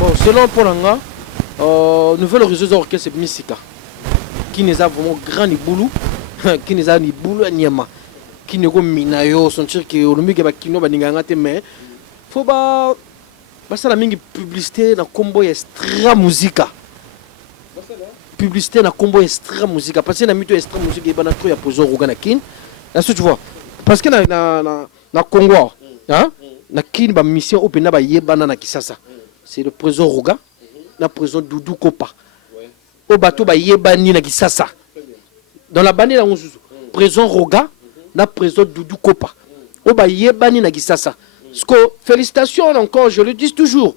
Bon, selon Polanga, nouvelle réseau d'orchestre c'est Misika. Qui n'est pas vraiment grand ni boulou, qui n'est pas ni boulou ni yama. Qui n'est pas minayo, son tir qui est au milieu de Kino Baningangate, mais faut pas. Ça la mingi publicité dans combo extra musica. Publicité dans combo extra musica. Parce que na mito extra musica et bana trop ya pozo rogana kin. Est-ce que tu vois? Parce que na Congo, hein? Na kin ba mission open na ba yebana na Kisasa. C'est le président Roga, la président Doudou Kopa. Au bateau ba yebani na Kisasa. Dans la banne là on joue. Président Roga, la président Doudou Kopa. Au ba yebani na Kisasa. Félicitations encore, je le dis toujours.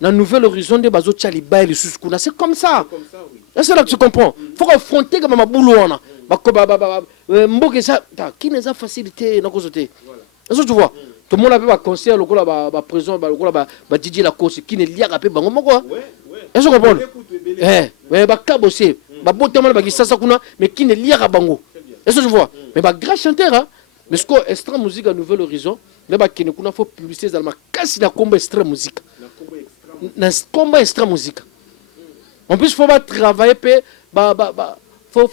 La nouvelle horizon de Bazo Tchaliba et les Souskouna, c'est comme ça. C'est là que tu comprends. Il faut affronter comme un boulot. Qui nous a facilité dans côté. Est-ce que tu vois? Tout le monde avait un conseil, le gars la prison, le gars Didier Lacoste, qui n'est lié à Pé Bango. Est-ce que tu comprends? Mais Kabosé, mais qui n'est lié à Bango. Est-ce que tu vois? Mais grand chanteur, hein? Mais ce qu'on extra musique à Nouvelle Horizon, il faut publicité dans ma casse de combat extra musique. Dans combat extra musique. En plus, il faut travailler, il faut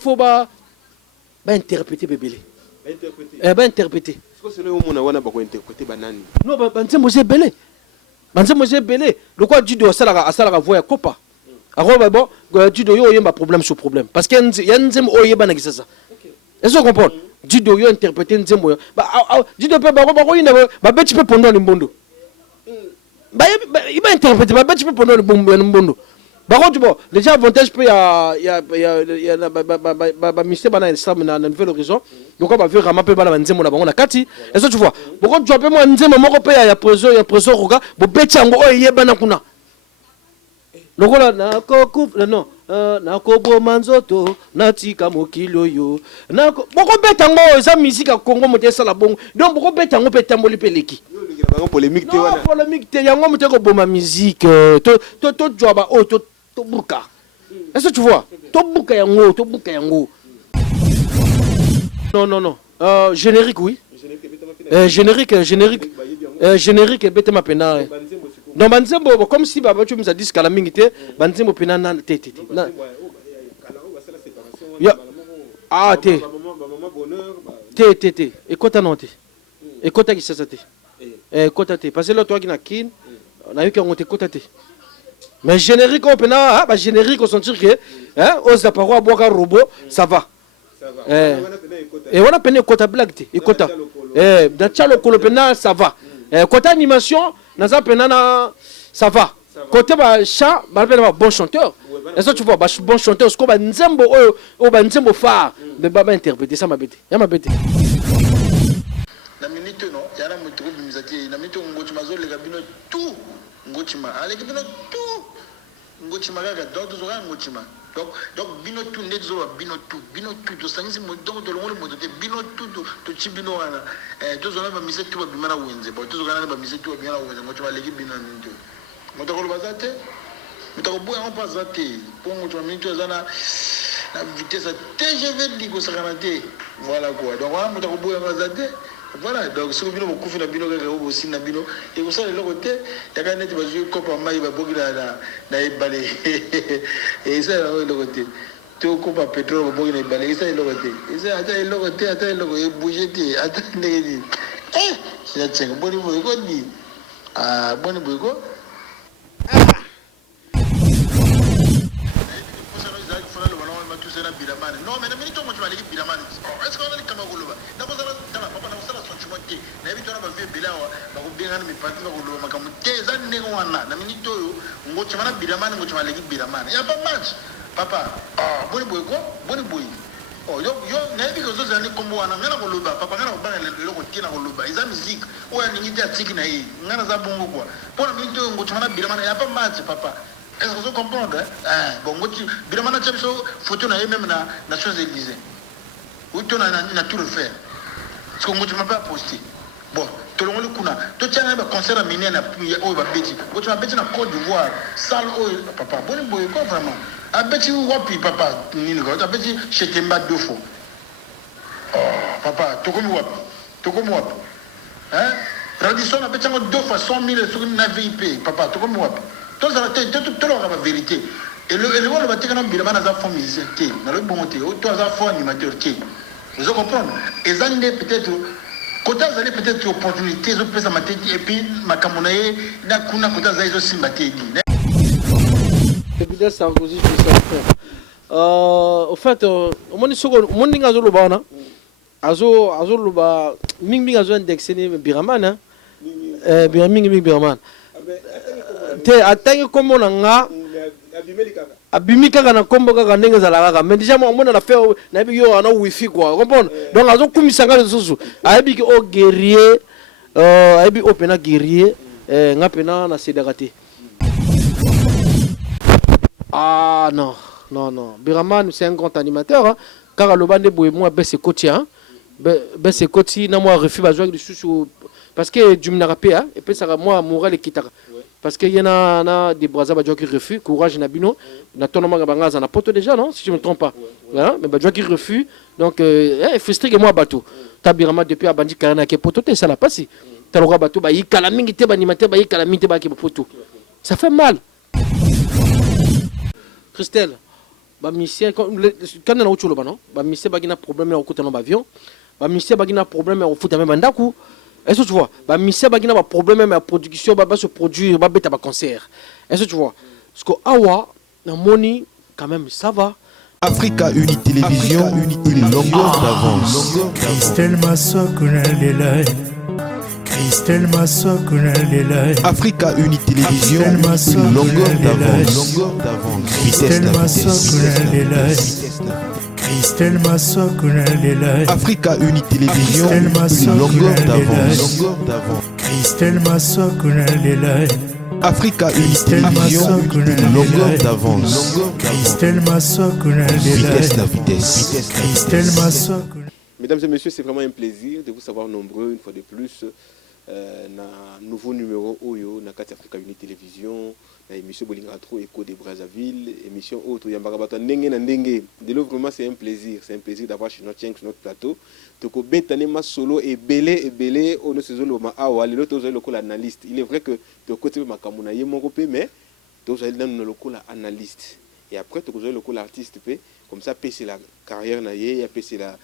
interpréter bébé. Interpréter. Est-ce que c'est le moment où on a interprété banani? Non, c'est Mosé Belé. C'est Belé. Le quoi du dos, ça la voix à Copa. Alors, bon, du dos, il y a un problème sur problème. Parce qu'il y a un zème au Yéban qui ça. Est-ce que vous comprenez? Du dos, il y a interprété un zème. Du dos, il va tu peux pendant le monde. Il va interpréter, tu peux pendant le monde. Par contre, bon, déjà, avantage, il y a ministère dans la Nouvelle Horizon. Donc, on va faire un peu de nzemo on a kati. Est-ce que tu vois? Pourquoi tu appelles moi nzemo, mon repère, il y a présent, regarde, bon, bétiango, oh, il y a banakuna. Donc, là, non, na kobo manzoto, na tika mokilo yo. Pourquoi bétiango, ça musique à Congo, moté ça la bon. Donc, pourquoi bétiango, bétiango, les peleki? Polémique, non, polémique, il y a un moment où ma musique, to joba, oh, to buka. Est-ce que tu vois? To buka yango. Non. Générique, oui. Générique, Betema Pena. Non, Banzembo, comme si tu me as dit que la mingité, Banzembo Pena nan tete. Ah, té. Écoute, non, té. Écoute, qui ça té. Écoute, parce que là, toi qui n'as qu'une, on a eu qu'on t'écoute. Mais générique, on peut pas, générique, on sentir que, aux appareils à boire un robot, ça va. Et on a peine écoute blague, écoute. Dans Tchalo Kolopena, ça va. Côté animation, dans un penana, ça va. Côté chat, bon chanteur. Est-ce que tu vois, bon chanteur, ce qu'on va nzembo phare, mais pas interpréter ça m'a bêté. Il m'a bêté. La minute non, il y a un moto qui nous a dit, la minute où on a les cabinets tout, ngochima, les cabinets tout, ngochima donc tout aura ngochima. Donc bino tout net zo bino tout to sangisi donc to longolo moto te bino tout to chibino ana to zo na ba mise tout ba bimana wenze ba to zo kana ba mise tout ba bimana wenze ngochima leki bino nto moto ko bazate moto ko boya on pasate pour ngochima minto zana la vitesse TGV ligo sakanate voilà quoi donc voilà moto ko boya bazate. Voilà, donc si vous avez beaucoup de bino aussi na bino et vous savez le côté il y a quand même des choses comme maï ba bogi na ibale et ça le côté tout comme pétrole ba bogi na ibale et ça le côté et ça attends le côté bouger ti attends ne c'est ça boni boy ko ni boni boy ko non mais na minute moi tu vas aller bilamane est-ce qu'on a les camarades là d'abord ça papa na ça sentiment té na bitu na ba vie bilawa ba ko benga na mi parti ba ko lo makamu té za ndenge wana na minute oyo ngochi mana bilamane ngochi maleki bilamane ya pas match papa boni boy oh yo na bi ko zo za ni kombo wana ngana ko loba papa ngana ko bana le ko tina ko loba iza musique oya ni ngiti atiki na yi ngana za bongo kwa pona minute oyo ngochi mana bilamane ya pas match papa. Est-ce que vous comprenez? Bon, Biramana Tchabso, photo na même na Nations Élysées. Où tu as tout le fait. Ce que tu m'as pas posté. Bon, tout le monde kuna. Tu tiens un concert à Miné na au Babeti. Où tu as bêti na Côte d'Ivoire. Salle au papa. Bon, quoi vraiment? A bêti ou wapi papa? Nino, tu as bêti chez Temba 2 fois. Oh, papa, tu comme wapi? Hein? Radisson a bêti 2 fois 100 000 sur une VIP. Papa, tu comme wapi? Tout la vérité. Et le monde va te dire que dans fond musicien, dans le bon côté, toi as fond animateur, vous comprenez. Et ça peut-être quand vous allez peut-être opportunité, vous pouvez s'amater et puis ma camonaye, n'a qu'une côté vous allez aussi mater. C'est bien ça aussi je fais ça frère. Au fait, au monde seconde, au monde n'ingazo le bana, azo le ba, ming azo indexé ne biraman, ming biraman. Te attends comment on a abimi kaka na kombo kaka ndenge za la mais déjà moi on a fait na bi yo ana wifi quoi comprendre donc azo kumisa ngalo susu ayebi ki o guerrier ayebi opena guerrier ngapena na sedakate ah non Biraman c'est un grand animateur hein car le bande boye moi bese coach hein bese coach na moi refus ba jouer du susu parce que du m'narapé hein et puis ça moi moral et kitaka parce qu'il y en a des brazza qui refusent, courage Nabino, naturellement Bangaza na poto déjà non si je me trompe pas. Voilà, mais qui refusent donc frustré que moi bateau. Tabirama depuis abandi karana ke poto te ça la passe. Talora bateau ba yikala mingi te ba animateur ba yikala mingi te ba ke poto. Ça fait mal. Christelle, ba misien quand na uchulo ba non, ba misien ba gina problème au côté dans avion, ba misien ba gina problème au foot même bandaku. Est-ce que tu vois? Bah, Missa Bagina va problème avec la production, va se produire, va bête à concert. Est-ce que tu vois? Parce que Awa, la money, quand même, ça va. Africa Uni Télévision, une longueur d'avance. Christelle Massokuna Lelai. Christelle Massokuna Lelai. Africa Uni Télévision, une longueur d'avance. Christelle Massokuna Lelai. Christelle Massokuna Lelai. Africa Uni Télévision, une longueur d'avance. Christelle Massokuna Lelai. Africa Uni Télévision, une longueur d'avance. Christelle Massokuna Lelai. Vitesse. Christelle Massokuna. Mesdames et messieurs, c'est vraiment un plaisir de vous savoir nombreux une fois de plus. Na nouveau numéro Oyo, na Kati Africa Uni Télévision, na émission Bolinga Trop Écho de Brazzaville, émission autre Yambarabato Ndenge na Ndenge. De l'eau vraiment c'est un plaisir d'avoir chez notre plateau. Toko Betanema solo et belé on se zolo ma awa, les autres le col analyste. Il est vrai que de côté ma kamuna yemo kopé mais tous allez dans le col analyste. Et après tu le col artiste comme ça c'est la carrière na yé, c'est la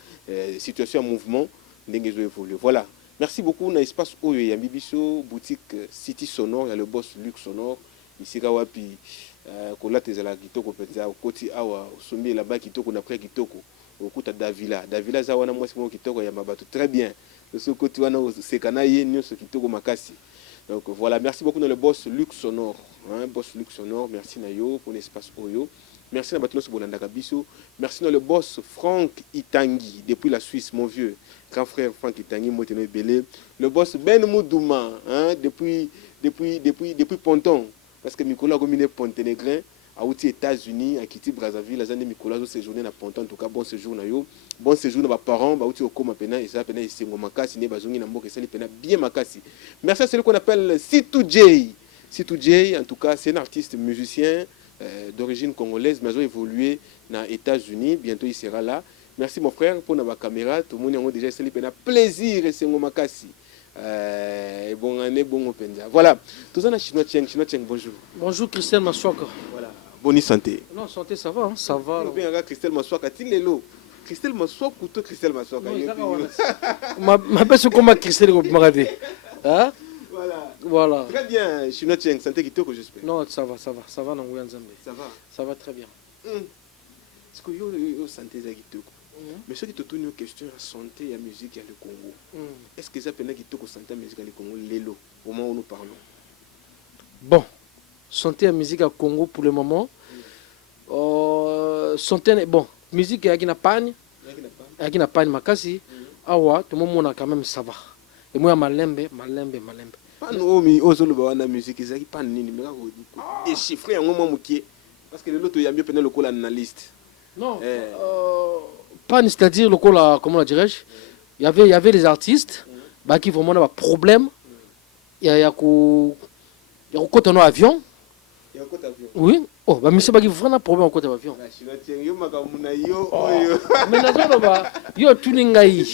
situation en mouvement ndenge zo évolue. Voilà. Merci beaucoup. On a espace où il y a Bibiso, boutique City Sonore, il y a le boss Luxe Sonore. Ici, Kawapi, Kola Tezala Kitoko, Koti Awa, Sommet là-bas, Kitoko, après Kitoko, au coup de Davila. Davila, Zawana, moi, c'est mon Kitoko, Yamabato. Très bien. Ce côté, c'est Kanaye, Nyos, Kitoko, Makasi. Donc voilà, merci beaucoup dans le boss Luxe Sonore. Boss Luxe Sonore, merci Nayo pour l'espace Oyo. Merci à Batonos Bolanda Kabiso. Merci dans le boss Franck Itangi, depuis la Suisse, mon vieux. Grand frère Franck Itangi, Moteno Belé. Le boss Ben Moudouma, depuis Ponton. Parce que Nicolas Gominé Ponténégrin, à outil États-Unis, à Kitty Brazzaville, la zone Nicolas a séjourné à Ponton. En tout cas, bon séjour na yo. Bon séjour à mes parents, à outil Okoma Pena, et ça Pena, ici, Makasi, Nebazongi, Nambo, et ça, Pena, bien Makasi. Merci à celui qu'on appelle C2J. C2J, en tout cas, c'est un artiste musicien d'origine congolaise, mais il a évolué aux États-Unis. Bientôt, il sera là. Merci, mon frère, pour la caméra. Tout le monde a déjà essayé de plaisir et c'est mon makasi. Bon année, bon openza. Voilà. Tout ça, Chinois Cheng, bonjour. Bonjour, Christelle Maswaka. Voilà. Bonne santé. Non, santé, ça va, hein? Ça va. Bien, Christelle Maswaka, Tilelo. Christelle Maswaka ou toi, Christelle Maswaka? Ma belle, c'est comment Christelle Maswaka? Hein? Voilà. Très bien, Chinois Cheng, santé Kitoko, j'espère. Non, ça va, non, ça va très bien. Est-ce que yo santé Kitoko? Mais ce qui te tourne une question à santé et à musique à le Congo. Est-ce que ça peut être Kitoko santé et musique à le Congo, Lélo, au moment où nous parlons? Bon, santé et musique à Congo pour le moment. Santé, bon, musique à Guinapane, Makasi. Ah ouais, tout le monde a quand même ça va. Et moi, malembe. Pas nous, aux la musique, ils n'ont pas ni numéro déchiffré un moment moqué. Parce que l'autre, il y a mieux peine le col analyste. Non, pas c'est-à-dire le col, comment dirais-je, il y avait des artistes qui vraiment ont un problème. Il y a côté un avion. Oui. Oh, mais c'est pas qu'il vraiment un problème au côté avion.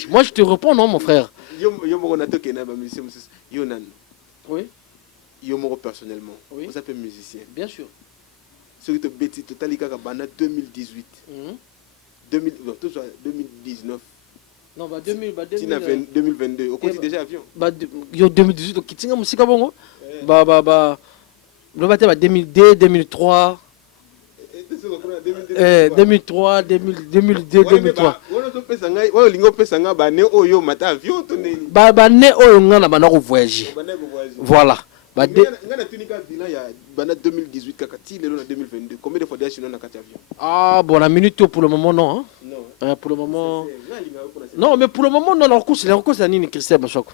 Moi je te réponds non mon frère. Oui. Yomoro personnellement, Oui. vous êtes musicien. Bien sûr. Ce qui te bêtis, Totalika Kabana 2018. 2019. Non, bah 2000, bah 2022. Au côté déjà avion. Bah 2018, qui tient musique bon. Bah le bâtiment 2002, 2003. 2003, 2002, 2003. Bah né oyo ngana bana ko voyager. Voilà. Bah 2018 kakati lelo na 2022. Combien de fois déjà sinon na kati avion? Ah bon la minute pour le moment non. Non. Pour le moment. Non mais pour le moment non, la course la nini Christelle Bachoko.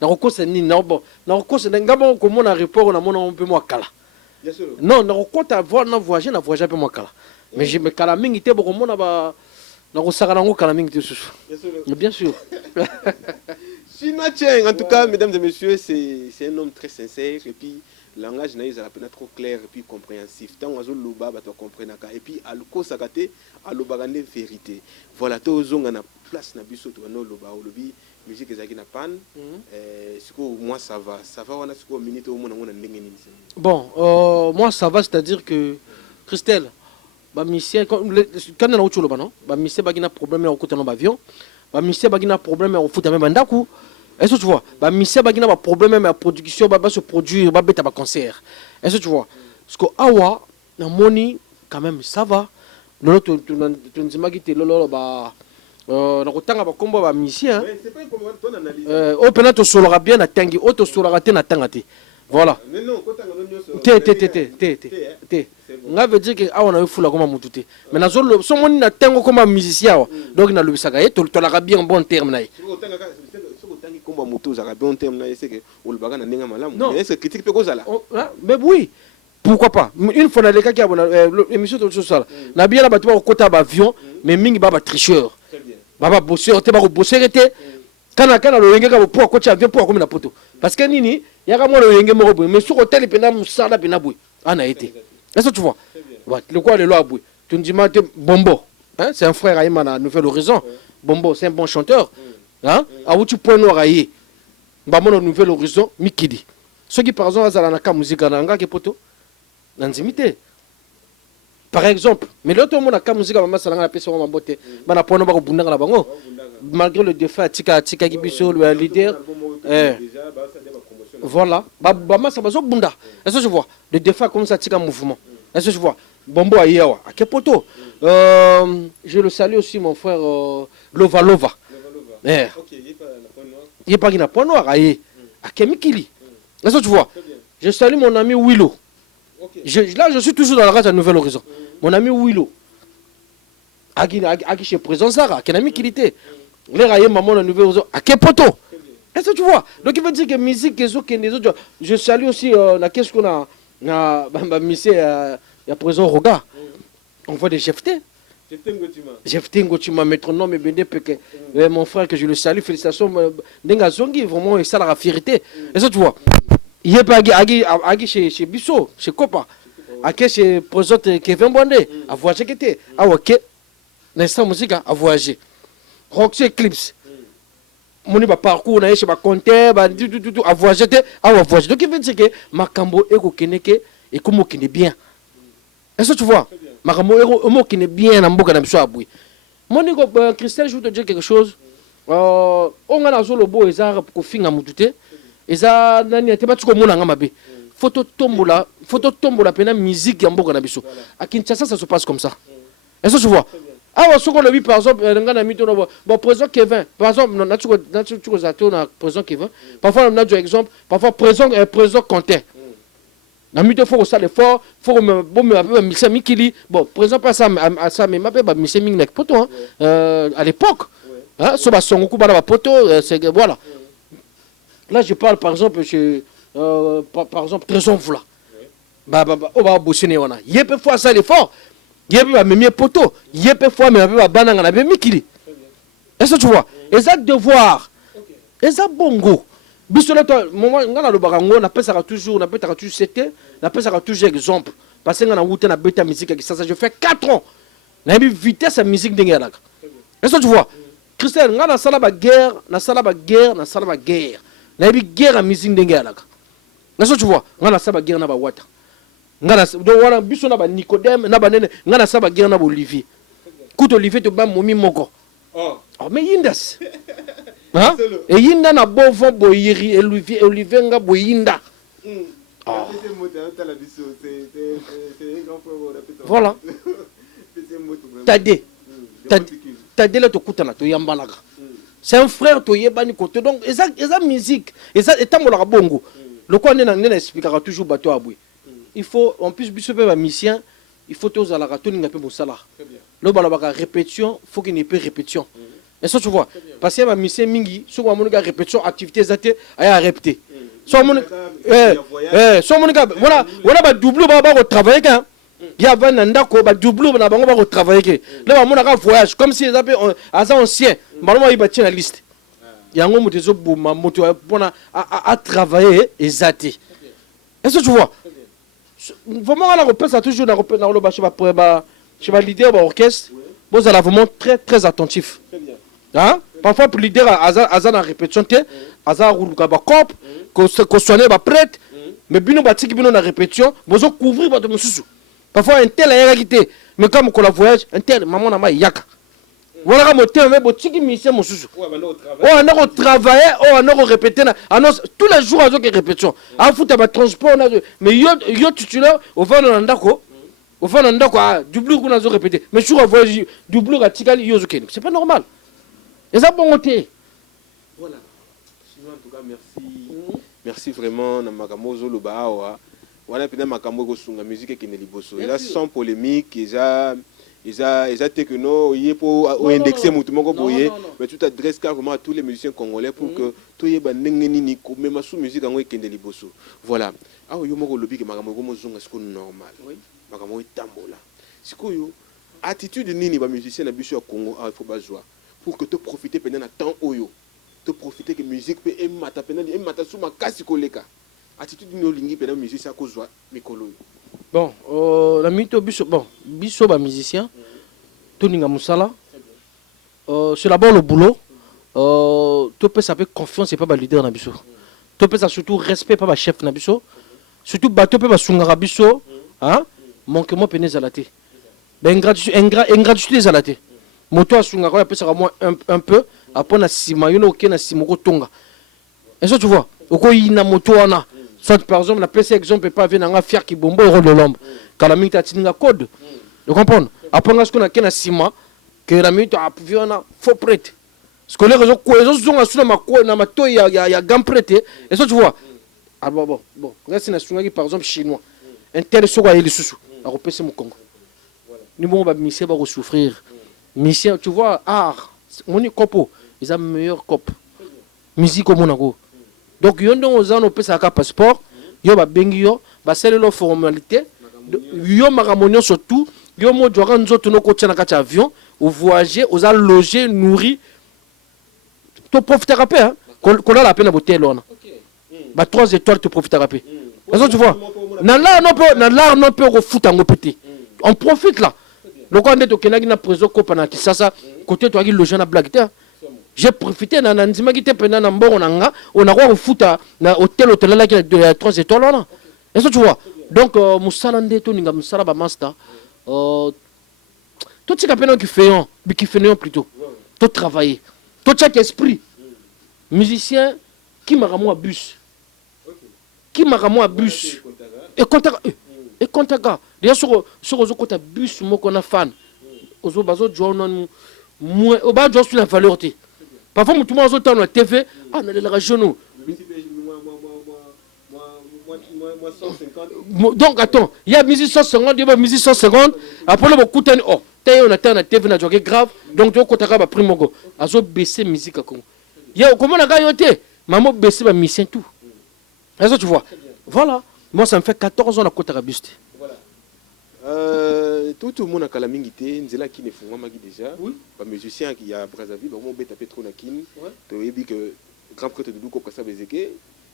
La course nini non bon. La course ngaba ko mona report na mona un peu moi kala. Bien sûr. Non, na compte avoir na voyager un peu moi kala. Mais je me kala mingi te boko mona ba na ko saka na ko kala mingi te susu. Bien sûr. En tout cas, mesdames et messieurs, c'est un homme très sincère et puis le langage naïs a peine trop clair et puis compréhensif. Tant que vous comprenez et puis à l'eau sakate à l'eau vérité. Voilà, tous les gens ont place na biso to no loba olobi musique ezaki na pan. Moi ça va on a siko minute au monde on ndenge nini. Bon, moi ça va, c'est-à-dire que Christelle ba misien quand na uchu loba non, ba misien bagina problème au côté no avion, ba misien bagina problème au foot même ndaku. Est-ce que tu vois? Bah misien bagina ba problème même la production ba se produire ba beta ba concert. Est-ce que tu vois? Parce que awa na moni quand même ça va. Lolo tu nzima gite lolo ba na kotanga ba kombo ba misien. C'est pas comme ton analyse. Au pena to solora bien na tangi, o to solora te na tangati. Voilà. Non, kotanga no nyoso. Te. Nga veut dire que awa na fula comme mututé. Mais na zolo so moni na tango comme musicien. Donc na lubisaka ye to la bien en bon terme na. Combat moto ça bon terme là c'est que on le bagarre na ninga malamu mais est-ce que critique peut causer là mais oui pourquoi pas une fois dans les cas qui a l'émission de social na bien la batu ba kota ba avion mais mingi ba tricheur baba bosseur te ba ko bosser te kana lo yenge ka pour coach avion pour comme na poto parce que nini yaka mo lo yenge mo mais sur hôtel pena musala pena boui ana été est-ce que tu vois le quoi le loi boui tu me dis Bombo hein c'est un frère à Imana Nouvelle Horizon Bombo c'est un bon chanteur. Hein? A où tu peux nous rayer? Bamon Nouvelle Horizon, Mikidi. Ceux qui par exemple ont la musique nanga qui poto, n'anzimité. Par exemple, mais l'autre monde a la musique à ma salanga la personne ma beauté, bana pono ba ko bunda la bango. Malgré le défi tika gibiso le leader. Voilà, bama ça bazo bunda. Est-ce que je vois? Le défi comme ça tika mouvement. Est-ce que je vois? Bombo ayewa, a kepoto. Je le salue aussi mon frère Lova. Il est pas un point noir, il a Kemikili. Est-ce que tu vois? Je salue mon ami Willow. Là, je suis toujours dans la race à Nouvelle Horizon. Mon ami Willow. Qui chez Présent Zara, qui est un ami qui était. Les raillés, maman, la Nouvelle Horizon. À Kepoto. Est-ce que tu vois? Donc, il veut dire que musique, les autres. Je salue aussi, qu'est-ce qu'on a? Il y a Présent Roga. On voit des GFT. Jefté Ngotuma, métronome et Bende Peke, mon frère que je le salue, félicitations. Denga Zongi, vraiment, ça la fierté. Est-ce que tu vois? Il est pas agi chez Bissot, chez Copa, chez Présent Kevin Bondé, à voyager qui était, à ok, l'instant musique à voyager. Roxy Eclipse. Mon parcours, on a chez ma compteur, à voyager, à voyager. Donc il veut dire que ma cambo est Keneke et comme qui est bien. Est-ce que tu vois? Makambo emo qui n'est bien na mboka na biso abui. Moniko Christelle, je veux te dire quelque chose. On a zolo bo eza ko finga mutute. Eza nani ateba tuko mona nga mabe. Photo tombola pena musique ya mboka na biso. À Kinshasa ça se passe comme ça. Est-ce que tu vois? Ah ce qu'on le vit par exemple nga na mito no bon président Kevin. Par exemple na tuko zato na président Kevin. Parfois on a un exemple, parfois président Conté. Na mito faut ça l'effort, faut me mixer Mikili. Bon, présent pas ça mais m'a pas mixer Mingnek poto à l'époque. Hein, so ba songoku ba poto c'est voilà. Là je parle par exemple par exemple Trésor Vula. Ba o ba bosser wana. Yep fois ça l'effort. Yep ba même poto, yep fois mais ba bananga na Mikili. Est-ce que tu vois? Exact devoir. Exact bongo. Bisoleta moment ngana lo barango na pesa toujours na pesa toujours c'était na pesa toujours exemple parce que ngana wuta na beta musique qui ça je fais 4 ans na bi vitesse à musique ndenge là. Est-ce que tu vois? Christelle ngana sala ba guerre na bi guerre à musique ndenge là. Naso tu vois, ngana saba guerre na ba wata. Ngana do wana biso na ba Nicodème na ba nene ngana saba guerre na ba Olivier. Kuto Olivier to ba momi moko. Oh mais yindas. Hein? Et yinda na bovo boyiri Olivier nga boyinda. Voilà. Tadé là to kutana to yambalaga. C'est un frère to yebani kote donc eza musique eza etambola bongo. Le quoi nena expliquera toujours bato abwe. Il faut en plus biso pe ba musicien, il faut tous à la ratoni ngape mosala. Le balabaka répétition, faut qu'il n'y ait pas répétition. Et ça tu vois parce que ba musicien mingi so kwa monika répétition activité zate aya répéter. So monika so monika voilà ba double ba travailler quand il y a un ko ba double na bango ba travailler là ba monaka voyage comme si les appels anciens maloma il bâti la liste yango motezo boma moto pona à travailler exacté est-ce que tu vois vraiment la repère ça toujours na repère na lo ba chez ba leader ba orchestre vous allez vraiment très très attentif hein parfois pour leader azan en répétition té azan ruluka ba cop ko soigner ba prêtre mais bino ba tiki bino na répétition vous couvrir ba de mususu. Parfois un tel a quitté, mais comme on la voyage, un tel maman n'a pas yaka. Voilà comme on mais bon tiki mission mon sous. Oh on a travaillé, on a répété, annonce tous les jours avec répétition. En foot à transport mais yo titulaire au fond on ndako. Au fond on ndako double qu'on a répété. Mais sur un voyage double à tikali yo zoken. C'est pas normal. Et ça bon côté. Voilà. Sinon en tout cas merci. Merci vraiment na makamozo lo baawa. Voilà peut-être makambo ko sunga musique qui ne liboso et là sans polémique ils que non il pour indexer mutu moko boye mais tout adresse carrément à tous les musiciens congolais pour que to yeba ndenge nini ko même sous musique ngo ekende liboso voilà ah yo moko lobi ke makambo ko mozunga siko normal makambo etambola siko yo attitude nini ba musicien na biso ya Congo il faut bazwa pour que te profiter pendant na temps oyo te profiter que musique peut emata pendant emata sous makasi koleka attitude no lingi pendant musicien à cause mikolo. Bon, la mytho biso ba musicien toninga musala c'est d'abord le boulot to peut ça peut confiance et pas ba leader na biso. To peut ça surtout respect pas ba chef na biso. Surtout bato peut ba sungara biso hein manquement peine zalaté. Ben ingratitude zalaté. Moto sungara peut ça moins un peu après na sima yo no na simoko tonga. Est-ce que tu vois? Oko ina moto wana soit par exemple la PC exemple pas venir en fier qui bombo rôle de l'homme quand la minute a tinga code de comprendre après ce qu'on a qu'un ciment que la minute a pu venir faux prête ce que les réseaux sont sur ma quoi na ma toi il y a gam prêté et ça tu vois ah bon reste na sunga par exemple chinois intéressé quoi il sous à repasser mon Congo ni bon va misser va souffrir misser tu vois art mon copo ils ont meilleur cop musique au Monaco. Donc, il y a un passeport, il y a une formalité, il y a un surtout, il y a un avion, vous voyagez, vous allez loger, nourrir, tu profites à rapper, qu'on a la peine à botter là. 3 étoiles, tu profites à rapper. Tu vois, dans l'art, on peut refoutre en pété. On profite là. Le quand on est au Kenya, on a pris au Kinshasa, côté toi qui loge na blague. J'ai profité na nzima qui te pendant na mbongo nanga on a quoi futa na hôtel là qui a 3 étoiles là est-ce que tu vois donc musala ndeto ninga musala ba master tout ce qui fait plutôt tout travailler tout chaque esprit musicien qui m'a ramené à bus et contact déjà sur côté bus moko na fan ozo bazo journal moi au bas juste la valeur té parfois tout le monde entend la TV ah dans les régionaux donc attends il y a musique 150 il y a musique 150 après le beaucoup oh on attend la TV na jogué grave donc tu côté ba primogo azo baisser musique à Congo il y a comment la gaioté maman baisser ba musicien tout est-ce que tu vois voilà moi ça me fait 14 ans à côté rabuste voilà tout le monde a calamité nzela qui ne font pas déjà pas musicien qui a Brazzaville vraiment bête taper trop na kin to yebi que grand prêtre Doudou ko kasa bezeke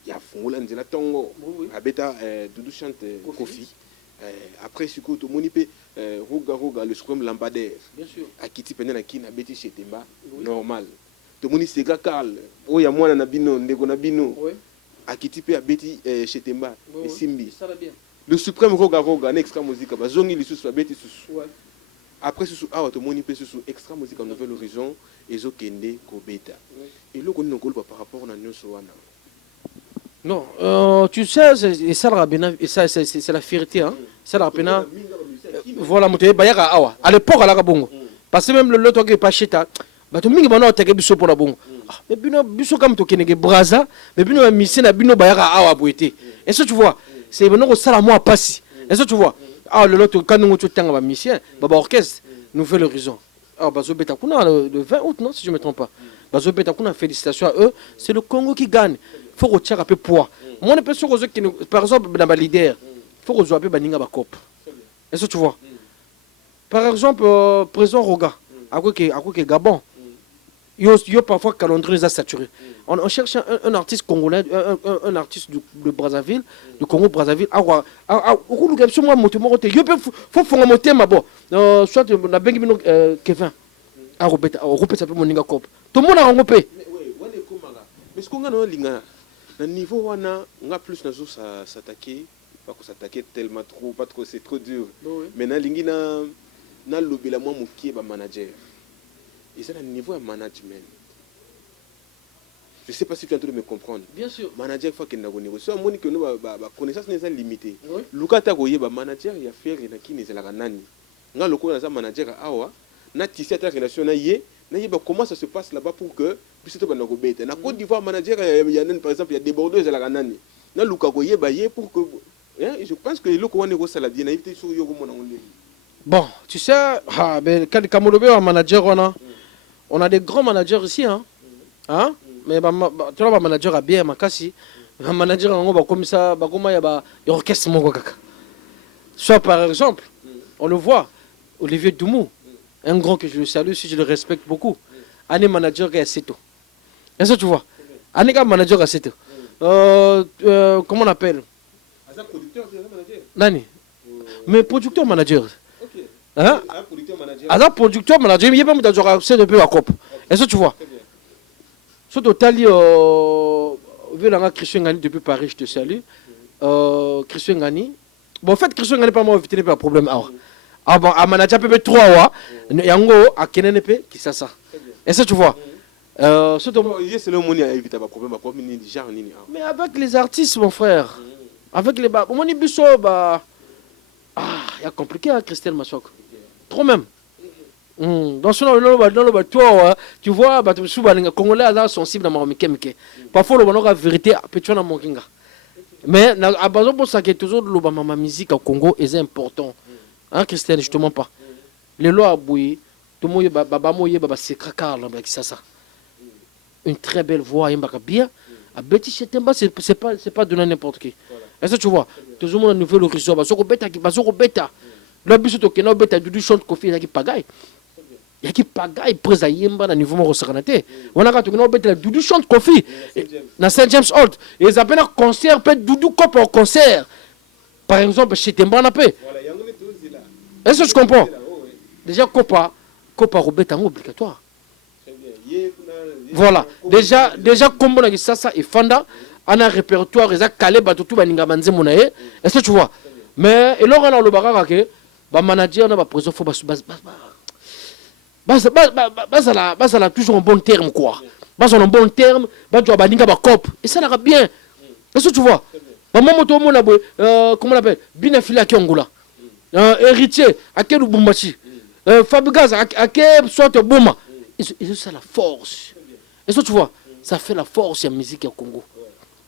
ya fongola nzela tongo abeta Doudou chante Kofi après suko to moni pe roga le scrum lampadaire bien sûr akiti pena na kin abeti chez Temba normal to moni sega Karl o ya mwana na bino ndeko na bino Akitipe abeti chez Temba et Simbi. Ça va bien. Le suprême Roga Roga, extra musique, Zongi li sous abeti sous. Ouais. Après sous to moni pe sous extra musique en Nouvelle Horizon et zo kende ko beta. Et là on ngol par rapport na nyoso wana. Non, tu sais, c'est la fierté, hein. C'est la peine. Voilà, mon bayaka awa. À l'époque, à la bongo. Parce que même le toque pas cheta. Bah, tu m'as dit que biso pour la bongo. Mais bino biso comme tu connais braza, mais bino mission na bino bayaka awa boité. Et ça tu vois, c'est maintenant que ça la moi passi. Et ça tu vois. Ah le lot quand nous tu tanga ba mission, ba orchestre, Nouvelle Horizon. Ah bah Zobeta kuna le 20 août non si je me trompe pas. Bah Zobeta kuna félicitations à eux, c'est le Congo qui gagne. Faut retirer un peu poids. Moi on est pas sûr que par exemple dans ma leader, faut que un peu baninga ba cop. Et ça tu vois. Par exemple président Roga, à quoi que Gabon. Yo parfois calendrier est saturé. On cherche un artiste congolais, un artiste de Brazzaville, du Congo Brazzaville. Au cas où moi monter mon côté, yo faut faire monter ma bon. Soit na bengi bino Kevin. Robert ça peut moninga cop. Tout le monde a regroupé. Mais ce qu'on a linga na niveau wana nga plus nazo s'attaquer, pas qu'on s'attaquer tellement trop, pas trop c'est trop dur. Mais na lingi na lobela moi mukie ba manager. Et c'est un niveau de management. Je ne sais pas si tu es en train de me comprendre. Bien sûr. Manager, il faut qu'il y ait une négociation. Si on a une connaissance limitée, Lukata Goye, manager, il y a fait qui n'est pas nani. Quand le manager a na tissé cette relation, comment ça se passe là-bas pour que puisse être un bête. Na Côte d'Ivoire, manager, il y a par exemple, il y a des bordeuses à la nani. Na Luka Goye, pour que. Je pense que le Loko négocie la bien éviter sur Yogo Monangolé. Bon, tu sais, quand Kamolobe un manager, on a des grands managers ici, hein. Hein? Mais tu vois, un manager a bien makasi. Un manager comme ça, il y a un orchestre mon kaka. Soit par exemple, on le voit, Olivier Doumou, un grand que je le salue, si je le respecte beaucoup. Un manager qui est Seto. Est-ce que tu vois? Un manager qui est Seto. Comment on appelle? Nani? Mais producteur manager. Hein? Un producteur manager, il n'y a pas de manager c'est depuis la COP. Est-ce que tu vois? Surtout Tali, vu la Christian Gani depuis Paris, je te salue. Christian Gani. Bon, en fait, Christian Gani pas moi éviter pas problème. Ah bon, un manager peut être 3 yango à Kenenepe qui ça. Est-ce que tu vois? C'est le monde à éviter pas problème, mais avec les artistes, mon frère, avec les mon ibiso il y a compliqué à Christelle Massok. Trop même. Dans ce toi, tu vois, les Congolais sont sensibles à ma parfois, le la vérité, peut-être dans mon kinga. Mais, à base de ça, toujours la musique au Congo est important. Hein, Christelle, justement pas. Les lois à bouillir, tout le monde c'est craquard, ça. Une très belle voix, bien. À Betty Chetemba, c'est pas donner n'importe qui. Est-ce que tu vois? Toujours mon Nouvelle Horizon, bêta. Le biso to kena beta du chante kofi ya ki pagaille. Ya ki pagaille presa yemba na niveau mo sakanate. Wana ka to kena beta du chante kofi na Saint James Hall. Et ils appellent un concert peut Doudou Cop au concert. Par exemple chez Temba na pe. Est-ce que tu comprends? Déjà Copa Robeta obligatoire. Voilà. Déjà comme on a dit ça et Fanda on a un répertoire ils a calé batutu baninga manze monaye. Est-ce que tu vois? Mais et là on a le baraka que ba manager na ba président faut la toujours en bon terme quoi. En bon terme, ba tu baninga ba cop et ça n'a bien. Est-ce que tu vois? Ba maman to mona comment on appelle? Bina fila kiongula. Héritier à quel Lubumbashi. Fabigaz à quel soit Boma. Et ça la force. Est-ce que tu vois? Ça fait la force de la musique au Congo.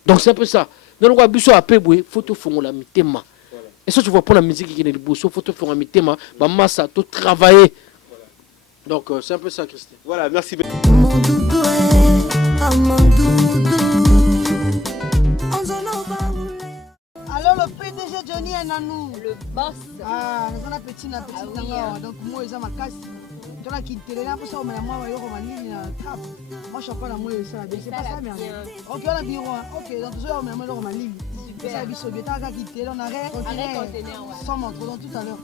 Donc c'est un peu ça. Dans le roi Bissou à Péboué, faut tout faire la mitema. Et ça tu vois pour la musique qui est le bousseau, faut tout faire la mitema, bah massa, tout travailler. Donc c'est un peu ça, Christine. Voilà, merci. Mon doudou est mon doudou. Alors le PDG Johnny est à nous. Le boss. Ah, nous avons un petit donc moi ils ont ma casse. Tu as quitté là pour ça on m'a moi cap. Moi je suis pas là moi ça c'est pas ça bien. OK on a bureau. OK donc ça on m'a moi ma ligne. Super. Ça biso bien ta quitté là on arrête conteneur. Sans montre dans tout à l'heure.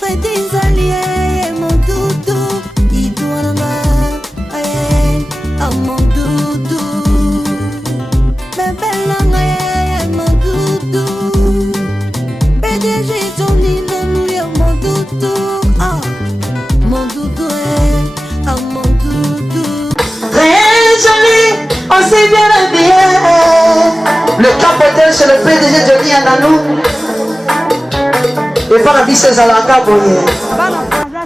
Petit allié mon doudou, il doit là. Mon doudou. Johnny Nanuya, mon doudou. Ah, mon doudou, ah, mon doudou. Très joli, on s'est bien habillé. Le capotel, c'est le PDG Johnny Ananou. Et par la vie, c'est Zalanga Boye.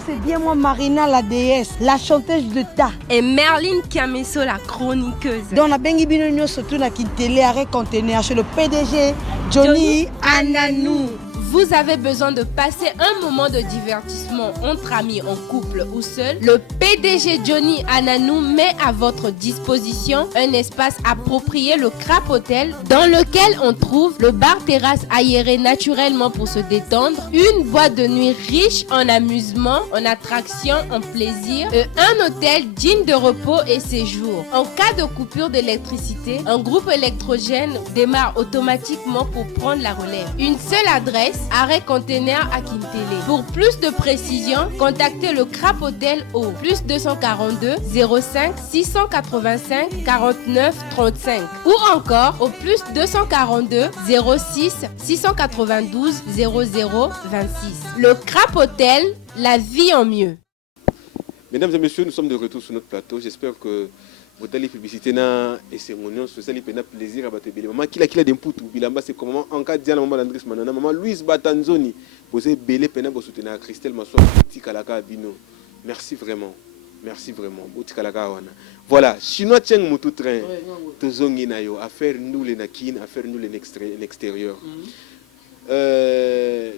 C'est bien moi Marina la déesse, la chanteuse de Ta. Et Merline Kiameso la chroniqueuse. Donc la bengi bino surtout na Kintélé arrêt conteneur chez le PDG Johnny Ananou. Vous avez besoin de passer un moment de divertissement entre amis, en couple ou seul. Le PDG Johnny Ananou met à votre disposition un espace approprié, le Crap Hotel, dans lequel on trouve le bar terrasse aéré naturellement pour se détendre, une boîte de nuit riche en amusement, en attractions, en plaisir, et un hôtel digne de repos et séjour. En cas de coupure d'électricité, un groupe électrogène démarre automatiquement pour prendre la relève. Une seule adresse, arrêt conteneur à Kintélé. Pour plus de précision, contactez le Crap Hotel au plus 242 05 685 49 35 ou encore au plus 242 06 692 00 26. Le Crap Hotel, la vie en mieux. Mesdames et messieurs, nous sommes de retour sur notre plateau. J'espère que vous allez publicité na et cérémonion social il plaisir à battre belé maman qui la dem poutou bilamba c'est comment en cas dia maman Landris Manana maman Louise Batanzoni posé belé pena pour soutenir Christelle Massoa tikalaka bino. Merci vraiment botikalaka wana. Voilà, chinois tieng mutu train tozongi na yo affaire nous les nakin affaire nous l'extérieur.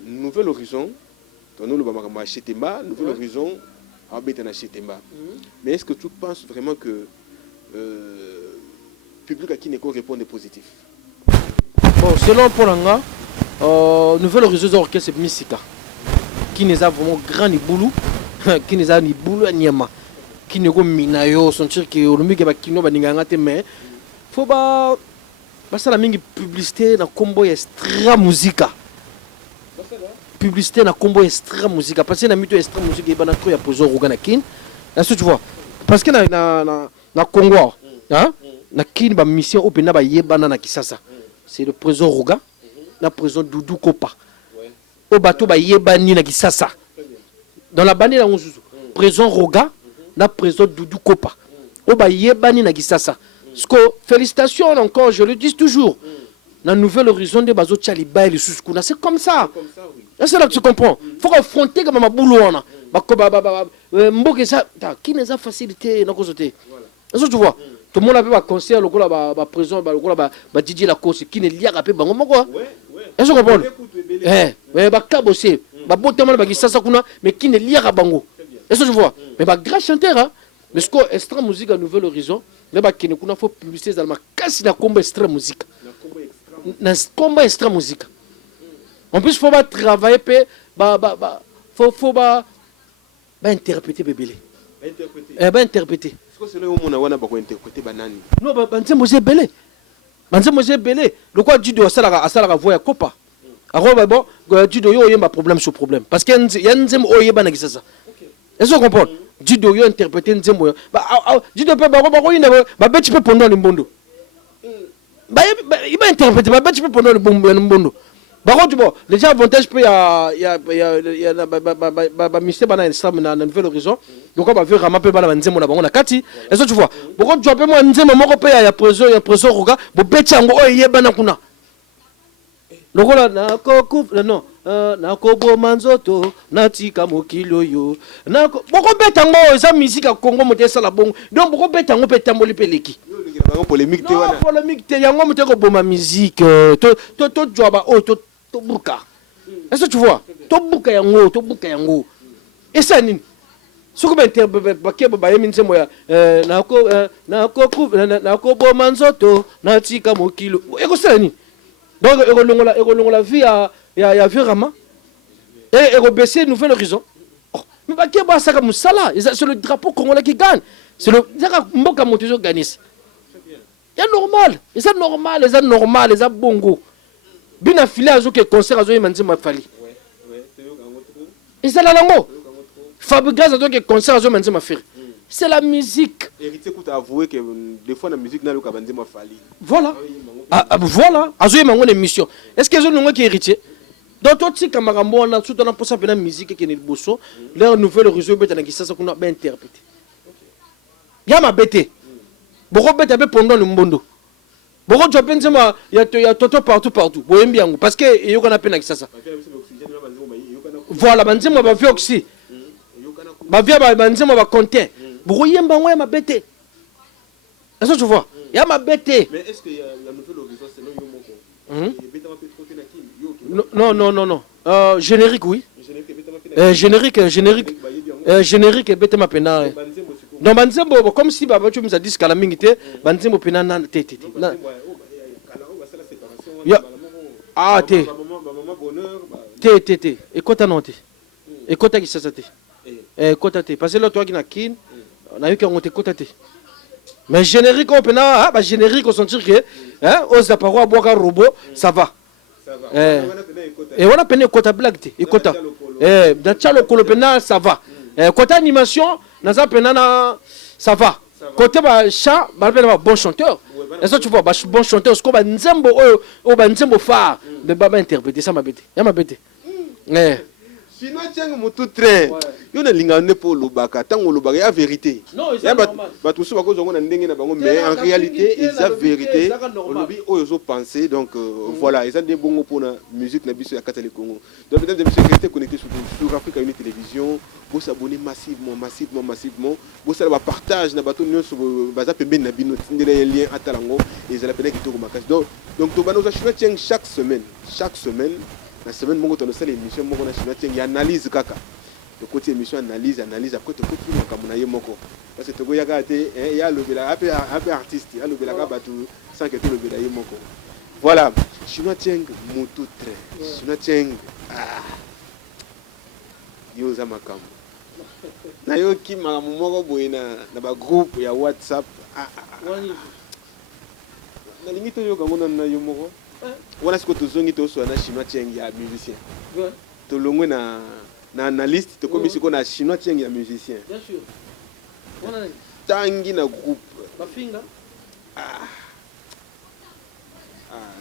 Nouvel horizon nous le bamaka achetemba nouvel horizon à betana achetemba. Mais est-ce que tu penses vraiment que public à qui ne répond positif? Bon, selon Polanga, Nouvel Horizon Orchestre c'est Misika. Qui nous a vraiment grand boulot, qui nous a ni boulot à Niama, qui nous a minayo, son tir qui est au milieu qui nous a ningangate mais faut pas ça la mingi publicité na combo extra musica. Publicité na combo extra musica parce que na mito extra musica il y a trop ya pozo rogana kin. Là tu vois parce que na Congo hein na kin ba mission opena ba yebana na Kisasa c'est le président Roga na président Doudou Kopa au bateau ba yebani na Kisasa dans la bande là on président Roga na président Doudou Kopa au ba yebani na Kisasa félicitations encore je le dis toujours na Nouvel Horizon de bazo tchaliba et suskuna c'est comme ça c'est là que tu comprends faut affronter comme ma boulot on a mboke ça qui nous a facilité na côté est-ce que tu vois tout le monde avait un concert le gars ba prison ba Didier Lacoste qui ne lia rapé bango moko est-ce que tu comprends ba kabosé ba botama ba Kisasa kuna mais qui ne lia bango est-ce que tu vois mais ba grand chanteur hein mais ce que extra musique à Nouvel Horizon mais ba qui ne kuna faut publicité dans ma casse na combo extra musique na combo extra musique en plus faut pas travailler faut interpréter bébé interpréter c'est le moment où on a interpréter banani non banzembo c'est belé le quoi Dido asala voix ya kopa alors bon Dido yo yemba problème sur problème parce que y a nzembo oyeba na Kisasa est-ce que vous comprenez Dido yo interpréter nzembo Dido pe ba yina ba beti pe pendant le mbondo il va interpréter ba beti pe pendant le mbondo. Par contre, bon, les gens avantage il y a ministère bana ensemble na Nouvel Horizon. Donc on va voir vraiment peu bana nzemo na bango na kati. Est-ce que tu vois? Bon quand tu appelles moi nzemo moko pe ya preso roga, bo betchango oyeba na kuna. Lokola na koku non, na kobo manzoto, na tika mokilo yo. Na boko betango eza musique ya Congo motesa la bongo. Donc boko betango pe tamboli peleki. Polémique te wana. Polémique te yango moteko boma musique to joba to buka. Est-ce que tu vois? To buka yango. Et ça nini? Soko ba interprète ba yemi nzemo ya na ko manzoto na tika mokilo. Eko ça nini? Donc la vie ya Virama et baisser Nouvel Horizon. Mais ba keba saka musala, c'est le drapeau congolais qui gagne. C'est le mboka motizo gagne. C'est normal, c'est normal, c'est bongo. Bien affilé à ce que concert à ce que ma fali. Et c'est la langue. Fabrice à ce que concert à ce que ma fali. C'est la musique. Héritier coûte avouer que des fois la musique n'a le cabane ma fali. Voilà. Voilà. À ce que ma émission. Est-ce que je n'ai pas héritier? donc totika makambo wana surtout na posa pena musique qui est bosso leur nouvelle réseau beta na kisasa kuna ba interpréter ya mabete boko beta be pendant le mbondo boko jope nzema ya toto partout boyembi yango parce que yoka na pena kisasa voilà banzema ba vioxy ba via ba nzema ba content boko yemba ngo ya mabete est-ce que tu vois ya mabete mais est-ce que la nouvelle horizon c'est non générique oui générique bete mapena non banzembo comme si baba tu mza disque la mingité banzembo pena na tete ah te ekota non te ekota ki sasa te ekota te parce que là toi qui na kin na yo ki on te ekota te mais générique on pena ba générique on sentir que hein aux appareils à boire robot ça va et on a peine ekota blague te ekota da chalo kolo pena ça va côté animation naza pena na ça va côté ba chant ba pena bon chanteur est-ce que tu vois ba bon chanteur ce ko ba nzembo o ba nzembo phare de ba interpréter ça mabete ya mabete sinon tiens mutu train yo na linga ne po lobaka tango lobaka ya vérité ya ba tout ça ko zongo na ndenge na bango mais en réalité ils a vérité olobi oyo penser donc voilà ils ont des bons pour la musique na biso ya Katale Congo donc mesdames et messieurs restez connectés sur Africa Unity Télévision pour s'abonner massivement pour ça ba partage na bato nyonso baza pembe na bino ndele lien atalango et za la pena kitoko makasi donc to bano za chinois chaque semaine la semaine mon côté c'est l'émission mon on a chinois il analyse kaka le côté émission analyse après to ko tuna kamuna ye moko parce que to goya kate il y a le bela un peu artiste il y a le bela ka batu sans que to le bela ye moko voilà chinois tieng moto très chinois tieng yo za makam na yo ki makamu moko boina na ba groupe ya WhatsApp na limite yo ngona na yo moko wana siko tozongi toso na chinois tieng ya musicien to longwe na analyste to komi siko na chinois tieng ya musicien bien sûr wana tangi na groupe bafinga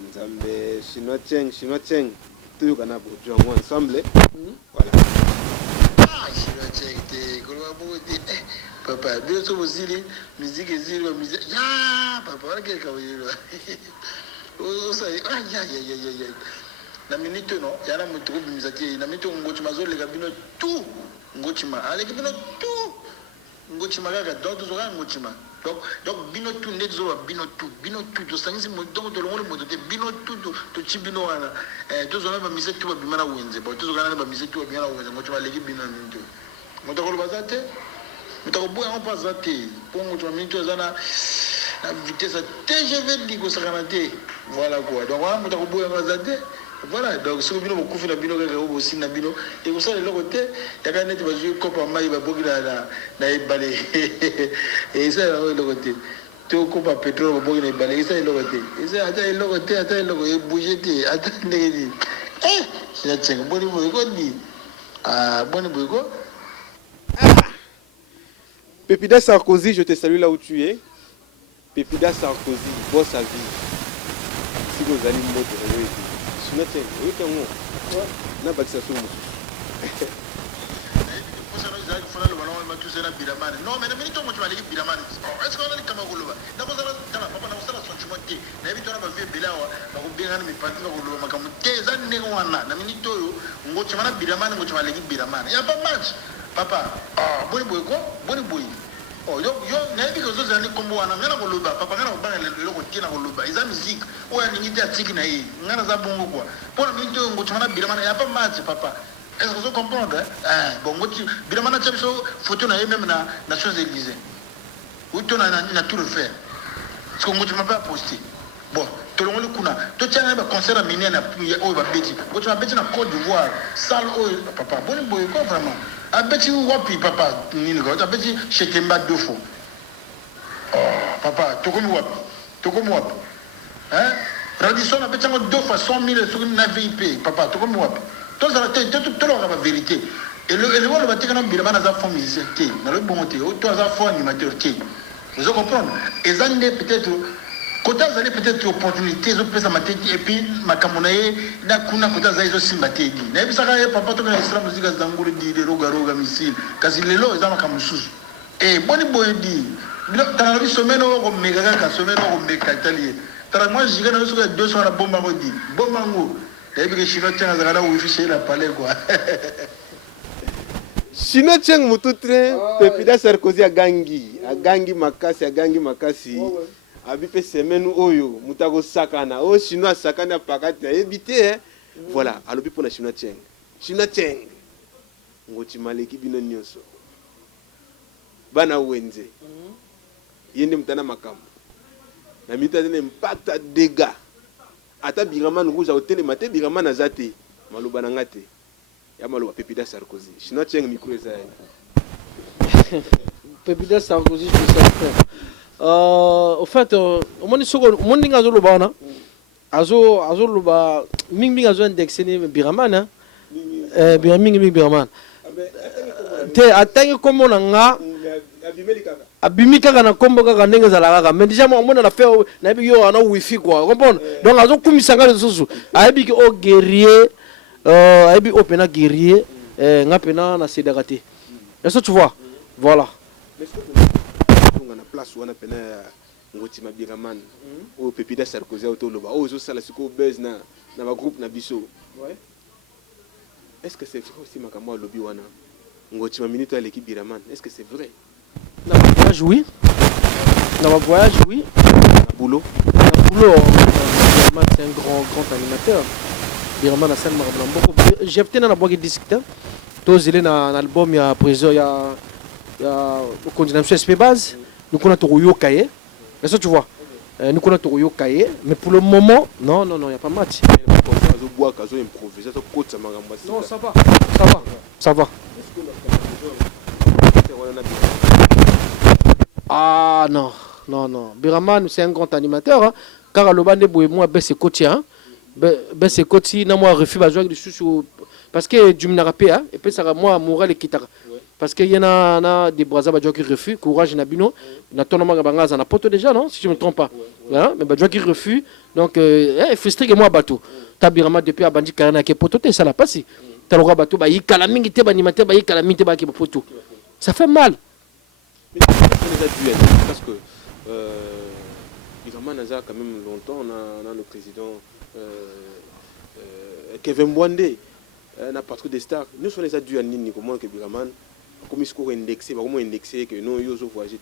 nzambe chinois tieng to yo kana bojongo ensemble voilà chinois tieng te kolwa bote papa bien so bozili musique ezili musique ya papa wala ke kawiro na minute no yana mutu bimizati na minute ngochima zoleka bino tout ngochima aleki bino tout ngochima kaka donc tozoka ngochima donc bino tout nde tozoba bino tout tosangisi donc tolongoli moto te bino tout tochi bino wana tozona bamise tout babima na wenze bo tozokana na bamise tout babima na wenze ngochima aleki bino na minute moto koloba za te moto koboya on passe za te po ngochima minute ezana la vitesse TGV dit que ça garantit voilà quoi donc on a beaucoup de voilà donc si vous voulez beaucoup faire la bino aussi na bino et vous savez le côté il y a net va jouer comme un maï va beaucoup na balé et ça le côté tout comme un pétrole va beaucoup na balé et ça le côté et ça attends le côté bouger ti attends les c'est tiens bon boy dit bon boy quoi Pépida Sarkozy, je te salue là où tu es. Pépida Sarkozy, boss à vie. Si vous allez me montrer, je suis na bakisa so musu non mais minute mo twa leki bilamane est-ce qu'on a kama kuluba na ko sala kala papa na sala son chimote na bitu na ba vie bilawa ba ko benga mi pati na kuluba makamu teza ne wana na minute yo ngo chimana bilamane ngo twa leki bilamane ya ba match papa boni boy oh yo na bi ko zo zani kombo wana ngana kuluba papa ngana banga le ko tina kuluba iza musique o ya ningi ta tiki na yi ngana za bongo kwa pona minute yo ngo chimana bilamane ya ba match papa. Est-ce que vous comprenez? Bon, bilamana tchabiso photo na même na Nations Élysées. Où tu na tout le faire. Parce que moi tu m'as pas posté. Bon, tout le monde kuna. Tu tiens un concert à miner na o ba beti. Moi tu m'as beti na Côte d'Ivoire. Salle o papa. Bon boy quoi vraiment. A beti wapi papa ni ngo. A beti chez Kemba 2 fois. Oh, papa, tu comme wapi? Hein? Radisson a beti 2 fois 100 000 sur une VIP. Papa, tu comme wapi? Tout la vérité. Et le monde va dire que nous avons fait musicien. Nous avons fait animateur. Vous comprenez? Et ça, peut-être Quand vous avez peut-être opportunité, vous pouvez s'amatrer et puis ma camonaye, n'a qu'une côté vous avez simbaté. N'a pas ça papa toi quand Islam musique zangulu di de roga missile. Kasi lelo ezama kamususu. Et boni boy di. T'as la vie semaine au méga ka semaine au méga italien. T'as moi j'ai gagné sur 200 la bombe di. Bombango. Et puis que chinois tient à la wifi chez la palais quoi. Chinois tient mututre Pepida Sarkozy a gangi makasi. Abi pe semaine oyo mutako sakana o chinois sakana pakati ebité voilà alobi pona chinois tieng ngoti maleki bino nyonso bana wenze yende mutana makambo na mita tene impact dégâts ata biraman nguza hôtel maté biraman azate maloba na ngate ya maloba Pepida Sarkozy chinois tieng micro eza Pepida Sarkozy je sais faire. Au fait, au moins il y a des gens qui ont indexé Biraman. Biraman. Attends comment on a abimika kana kombo kaka ndenge zalaka mais déjà moi on a fait na bi yo ana wifi quoi comprendre donc azo kumisanga lesusu ayebi ki o guerrier ayebi opena guerrier ngapena na sedakate est-ce que tu vois voilà na place wana pena ngoti mabiraman o Pepida Sarkozy auto loba o zo sala siko buzz na ba groupe na biso ouais est-ce que c'est vrai aussi makamo lobby wana ngoti ma minute à l'équipe biraman est-ce que c'est vrai na voyage oui boulot c'est un grand animateur biraman na scène marablambo j'ai fait na boîte disque to zele na album ya président ya continuation SP base nous connaissons Toyo Kaye. Est-ce que tu vois nous connaissons Toyo Kaye, mais pour le moment, non, il n'y a pas de match. Non, ça va. Ah non. Biraman, c'est un grand animateur. Hein. Car le bande de moi, c'est coach. C'est coach, n'a moi refus à jouer parce que du minarapé, et puis ça moi moral et quittara. Parce qu'il y en a des Brazza qui refusent, courage Nabino, Natonoma Bangaza n'a pas déjà, non, si je ne me trompe pas. Voilà, mais Badjo qui refuse, donc il faut strict moi bateau. Tabirama depuis à Bandi Karana qui est pototé, ça l'a passé. Talora bateau, bah, il calamite, bah, il calamite, bah, qui est poteau. Ça fait mal. Parce que Biraman a quand même longtemps, on a le président Kevin Bwande, n'a pas trop de stars. Nous sommes les adultes, comment que Biraman. Comme il faut indexer, comment indexer que non, ils ont voyagé,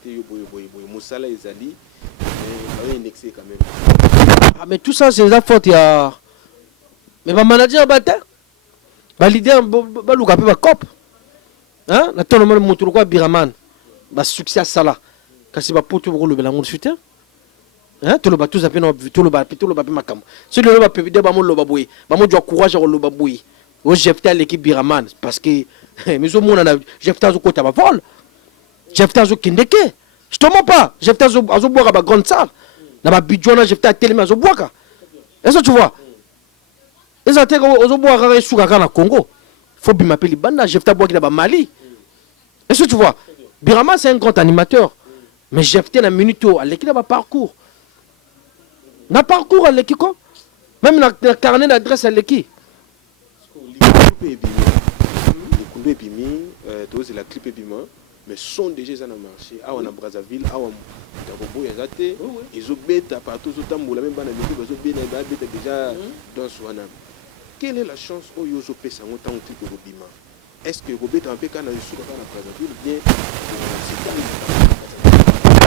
Moussala et Zali, mais indexé quand même. Ah, mais tout ça, c'est la faute. Mais ma manager, ma leader, ma louka, ma cop. Hein, la tonne de mon Biraman, ma succès à Sala. Quand c'est pas pour tout le monde, la suite. Hein, tout le bateau, ça fait tout le bateau, ma cam. Si le loba peut dire, mon loba bouille, mon courage à loba bouille. J'ai fait l'équipe Biraman parce que. Mais au monde, j'ai fait un côté à ma vol. J'ai fait un kindeke. Je te mens pas. J'ai fait un boire à ma grande salle. Dans ma bidjona, j'ai fait un télé, mais je bois. Est-ce que tu vois? Les attaques aux bois à Sougaka Congo. Faut bien m'appeler Banda. J'ai fait un bois qui est Mali. Est-ce que tu vois? Biraman, c'est un grand animateur. Mais j'ai fait un minute à l'équipe de parcours. N'a parcours à l'équipe. Même le carnet d'adresse à l'équipe. C'est la clip épiment, mais sont déjà dans le marché. Ah, on a Brazzaville, ah, on a Yazate, ils ont bêta partout, ils ont même déjà dans Swanam. Quelle est la chance où ils ont fait ça en tant que Robima? Est-ce que Robert a fait quand il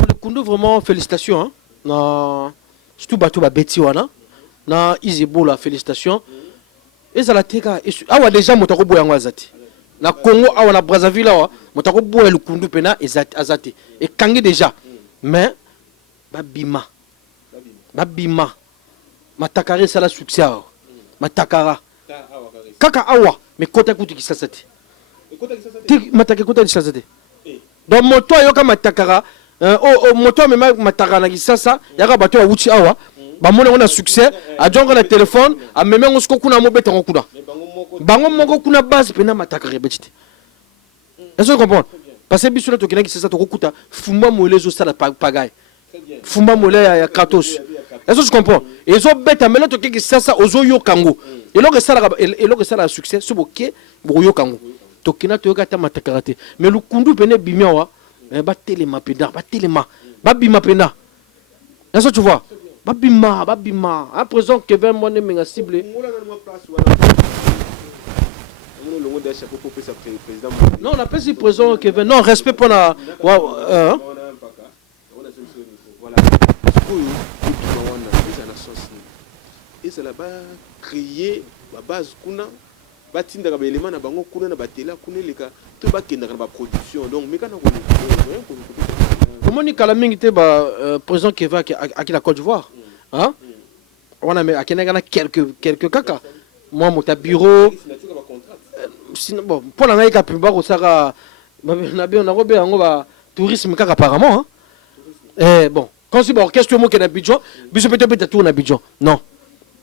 Le Koundou, vraiment, félicitations. Hein? Surtout Batou Betiwana, na Izebola, félicitations. Et ça la teka. Ah, ouais, déjà, mon tarobo Yangwazati. Na Congo awa na Brazzaville awa motako boya le kundu pena azate et kangi déjà mais babima matakare sala succès awa matakara kaka awa mais kota kutu kisasate matake kota kisasate donc moto yoka matakara moto mema matakara na kisasa yaka bato ya wuchi awa bamona on a succès a jonga na téléphone a meme ngosiko kuna mobeta ngokuna bango moko kuna base pena mataka rebetite. Est-ce que tu comprends? Parce que biso to kina ki sasa to kokuta fumba molezo sala pagaille. Fumba mole ya Kratos. Est-ce que tu comprends? Et ils ont bête à maintenant que ça ozo yo kango. Et là que ça a succès, c'est ok pour yo kango. Tokina to gata matakarate. Mais le kundu pene bimiawa, ba telema penda, ba telema, ba bima penda. Est-ce que tu vois? Ba bima. À présent Kevin moi ne m'en ciblé. Non, on appelle si président Kevin. Non, respect pour la. Voilà. Et ça là-bas créer la base kuna batinda ka élément na bango kuna na batela kuna leka to ba kenda na production donc mais kana ko comment ni kala mingi te ba président Kevin à la Côte d'Ivoire hein on a mais à Kenya quelques kaka moi mon bureau bon pour la ka pimba ko saka na bien on a robé ngo ba tourisme kaka apparemment hein bon quand c'est bon qu'est-ce que moi qui na Abidjan biso peut-être tourner Abidjan non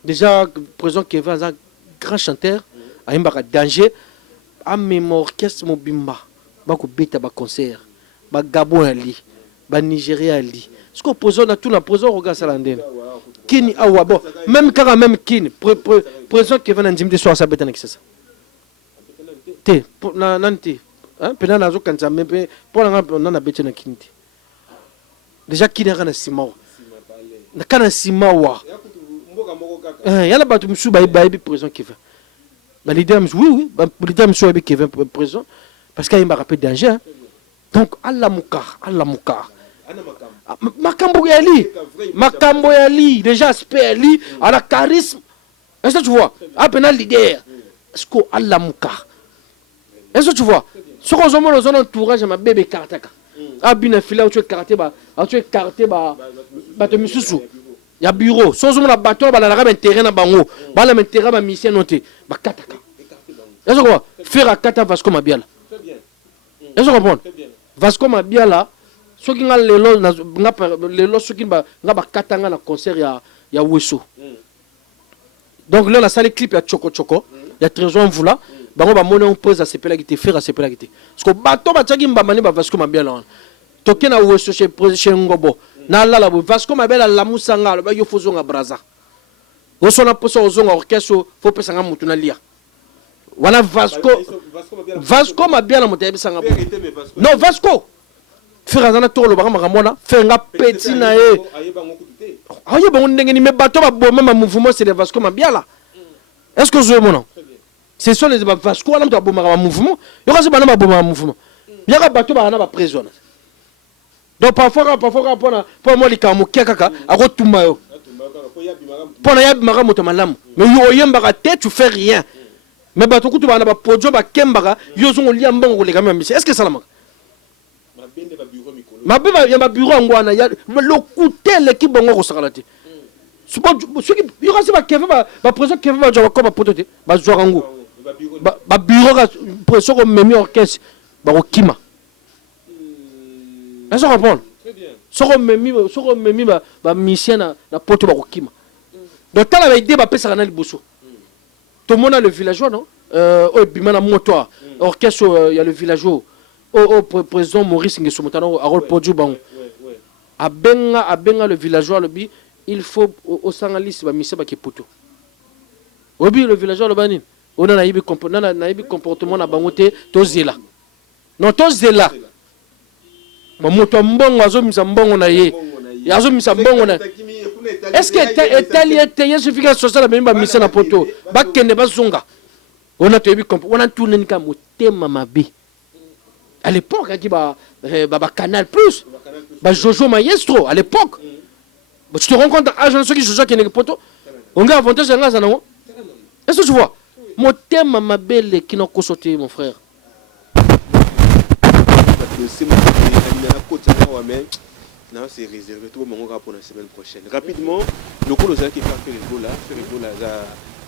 déjà président Kevin est un grand chanteur a un danger a même orchestre mobimba ba ko beta ba concert ba Gabon ali ba Nigeria ali ce qu'on pose na tout na pose regarde ça l'andene kini awa bon même quand même kini président Kevin ndimde soir ça beta na kisa te na nanti hein pena nazo kanza même pour na beta na kini déjà kini kana simawa na kana simawa yala batu msu ba président Kevin ba leader msu oui ba leader msu ba Kevin président parce qu'il y a un rappel danger hein? Donc Allah mukar makambo ya li déjà aspect ali ala charisme est-ce que tu vois appena leader est-ce que Allah mukar est-ce que tu vois ce qu'on zomona zone entourage ma bébé karataka abina fila tu karaté ba te misusu ya bureau sans on a bateau ba la rabe terrain na bango ba la terrain ba mission noté ba kataka est-ce que quoi faire à kata Vasco Mabiala est-ce que comprendre Vasco Mabiala ce qui nga lelo ce qui ba katanga na concert ya Wesso donc là on a salé clip ya Choco ya Trésor Mvula bango ba mona on pose à sepela qui te faire à sepela qui te parce que bateau ba tchaki mbamani ba Vasco Mabiala tokena Wesso chez Ngobo na la Vasco Mabiala la musanga ba yo fozonga braza oso na poso ozonga orchestre faut pesa nga mutu na lia wana Vasco Mabiala moto yebisanga non Vasco fera na tolo ba makamona fenga petit na e aye ba ndenge ni me bato ba bo même mouvement c'est le Vasco Mabiala est-ce que je mon c'est sont les Vasco wana to ba bo mouvement yo kasi ba na ba bo mouvement bien bato ba na ba prison. Donc parfois pour moi les kamukia kaka akotumba yo pour na ya bimaka moto malamu mais yo yembaka tête tu fais rien mais bato kutu bana ba pojo ba kembaka yo zongo lia mbango ko le kamera est-ce que ça la mabeba ya ba bureau ngwana ya le kutel ki bongo ko sakala te ce qui yo kasi ba keve ba président keve ba jowa ko ba potote ba jowa ngo ba bureau ka président ko memi orchestre ba ko kima. Est-ce que tu comprends? Soko memi ba mission na poto ba kokima. Donc tala ba idée ba pesa kana liboso. Tout le monde a le villageois non? Bimana moto orchestre il y a le villageois. Président Maurice Ngesomotano a rôle podu bango. Abenga le villageois le bi il faut au sangalis ba mission ba ke poto. Obi le villageois le bani. On a naïbi comportement na bangote to zela. Non to zela. Moto mbongo azomisa mbongo na ye azomisa mbongo na est-ce que Italie suffit social même ba mission na poto bakende bazonga on a tebi on a tourné ni ka motema mabe à l'époque qui ba Canal Plus ba Jojo Maestro à l'époque tu te rends compte agent ceux qui Jojo qui n'est poto on a avantage nga ça non est-ce que tu vois motema mabe qui n'a kosoté mon frère c'est réservé tout le monde pour la semaine prochaine. Rapidement, le coup de qui va faire le là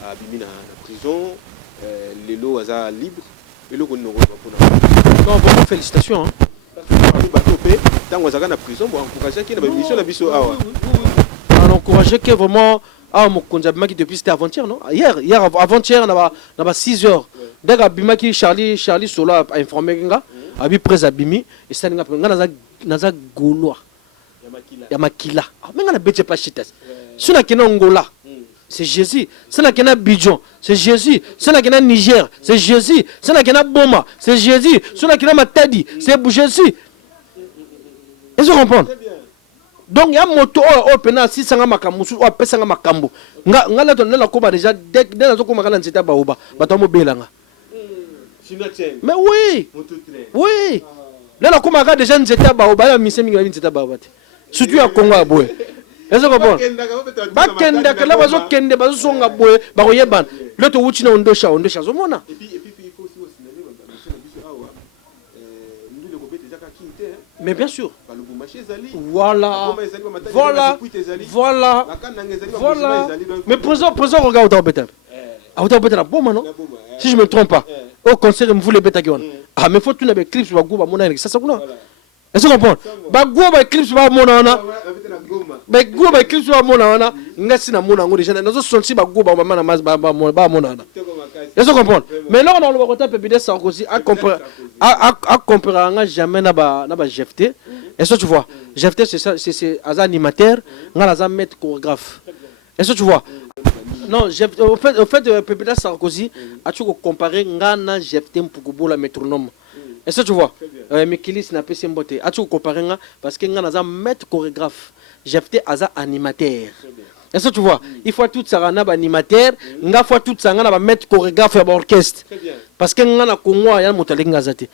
à Bimina la prison, les lots à libre, et le coup de non, vraiment félicitations. Tant qu'on a la prison, on encourager qui la mission la biso on encourager que vraiment mon conjabi qui depuis c'était avant-hier non hier avant-hier on a 6 heures dès que Bimaki Charlie Solo a informé nga abi près Bimi et ça nga naza goloa ya makila menga na bete pas chitas Si on a qu'un Angola, c'est Jésus. Si on a qu'un Abidjan, c'est Jésus. Si on a qu'un Niger, c'est Jésus. Si on a qu'un Boma, c'est Jésus. Si on a qu'un Matadi, c'est Jésus. Est-ce que vous comprenez? Donc il y a un moto au pena si sanga makambo ou apesanga makambo. Nga la tonne la koba déjà dès la zoko makala nzeta baoba. Batomo belanga. Mais oui. Oui. Là la koba déjà nzeta baoba la mise mingi nzeta baoba. Surtout à Congo aboye. Est-ce que vous comprenez? Bakenda kala bazo kende bazo songa boye ba koyebana. L'autre wuchi na ondosha zomona. Et puis il faut aussi signaler mais bien sûr. Voilà. Mais présent regarde au Bétab. Si je ne me trompe pas, au concert, vous voulez Bétab. Ah, mais il faut tout les clips sur la gouba, mon ami. Ça, c'est quoi? Est-ce que vous comprenez? Bagouba clips sur mon ana. Bagouba clips sur mon ana. Ngassina mon ana. Déjà, nous sommes si bagouba mon ana. Est-ce que vous comprenez? Mais là, on a le côté PPD Sarkozy à comparer jamais na GFT. Est-ce que tu vois? GFT c'est un animateur, on a un maître chorégraphe. Est-ce que tu vois? Non, au fait PPD Sarkozy a tu comparé ngana GFT pour la métronome. Est-ce que tu vois? Mikilis n'a pas ses beauté. A tu comparé parce que ngana un maître chorégraphe. GFT a un animateur. Est-ce que tu vois? Il faut tout ça un animateur, il faut tout ça un maître chorégraphe et orchestre. Parce que ngana Congo il y a moto ngazate.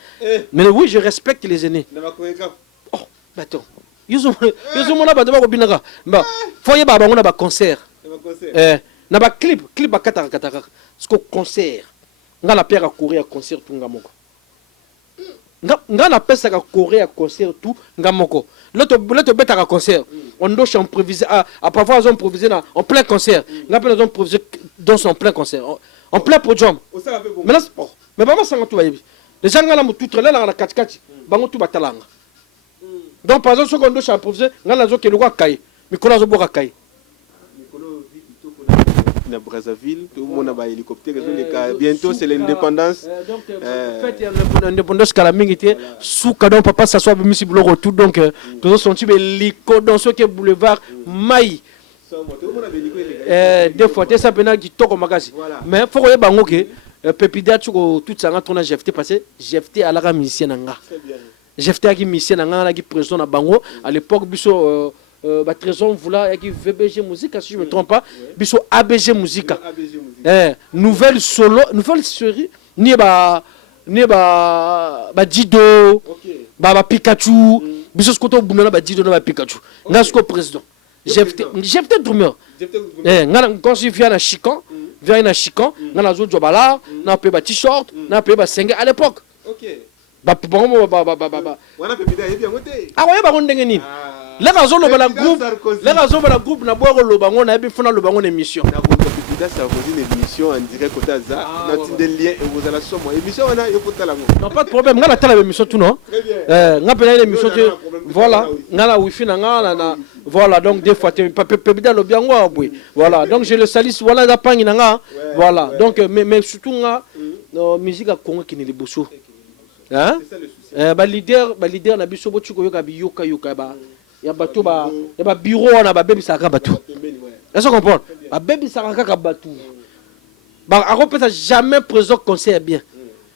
Mais oui, je respecte les aînés. Oh, attends. Ils ont mon abonnement au Binaga. Bah, foyer bah on a un concert. Na ba clip ba katara. Ce que concert. Nga la père a courir à concert tout ngamoko. Nga la père a courir à concert tout ngamoko. L'autre bête à concert. On doit improviser à parfois improviser en plein concert. Nga peut improviser dans son plein concert. En plein podium. Mais là mais maman ça tout va. Les gens nga la mutu là la katikati. Bango tout batalanga. Donc par exemple ce qu'on doit improviser, nga la zo ke lwa kai. Mikolo zo boka kai. Na Brazzaville, tout le monde a un hélicoptère. Bientôt, c'est l'indépendance. Donc, en fait, il y a l'indépendance qui a la mingité. Sous cadon, papa s'assoit, mais si vous le retour. Donc, tous sont types hélico dans ce qui est boulevard Maï. Des fois, ça peut être du toc au magasin. Mais il faut que Pepida, tout ça, on a GFT passé. GFT à la musicien. GFT a musicien, a président à Bango. À l'époque, Bissot. Trésor voula qui VBG musique si je me trompe pas biso ABG musique nouvelle série ni ba Dido ba Pikachu biso skoto bunana ba Dido na ba Pikachu ngasko président GFT drummer ngana quand je viens na Chican ngana zo jobala na pe ba t-shirt na pe ba senga à l'époque ba wana pepida yebi ngote ah ouais ba ndenge nini les raisons de la groupe n'a pas le bangon n'a pas fait le bangon émission. Na groupe Pepida Sarkozy l'émission en direct côté za na tinde lien et vous allez somme émission on a il faut tala non pas de problème ngala tala émission tout non ngapela l'émission voilà ngala wifi na ngala voilà donc des fois Pepida le biango abui voilà donc je le salue voilà da pangi na nga voilà donc mais surtout nga musique à Congo qui ne les bosso hein ba leader na biso botu ko yoka yoka ba ya bato ba bureau na ba bebi saka bato est-ce que comprendre ba bebi saka ka bato ba a repesa jamais présent concert bien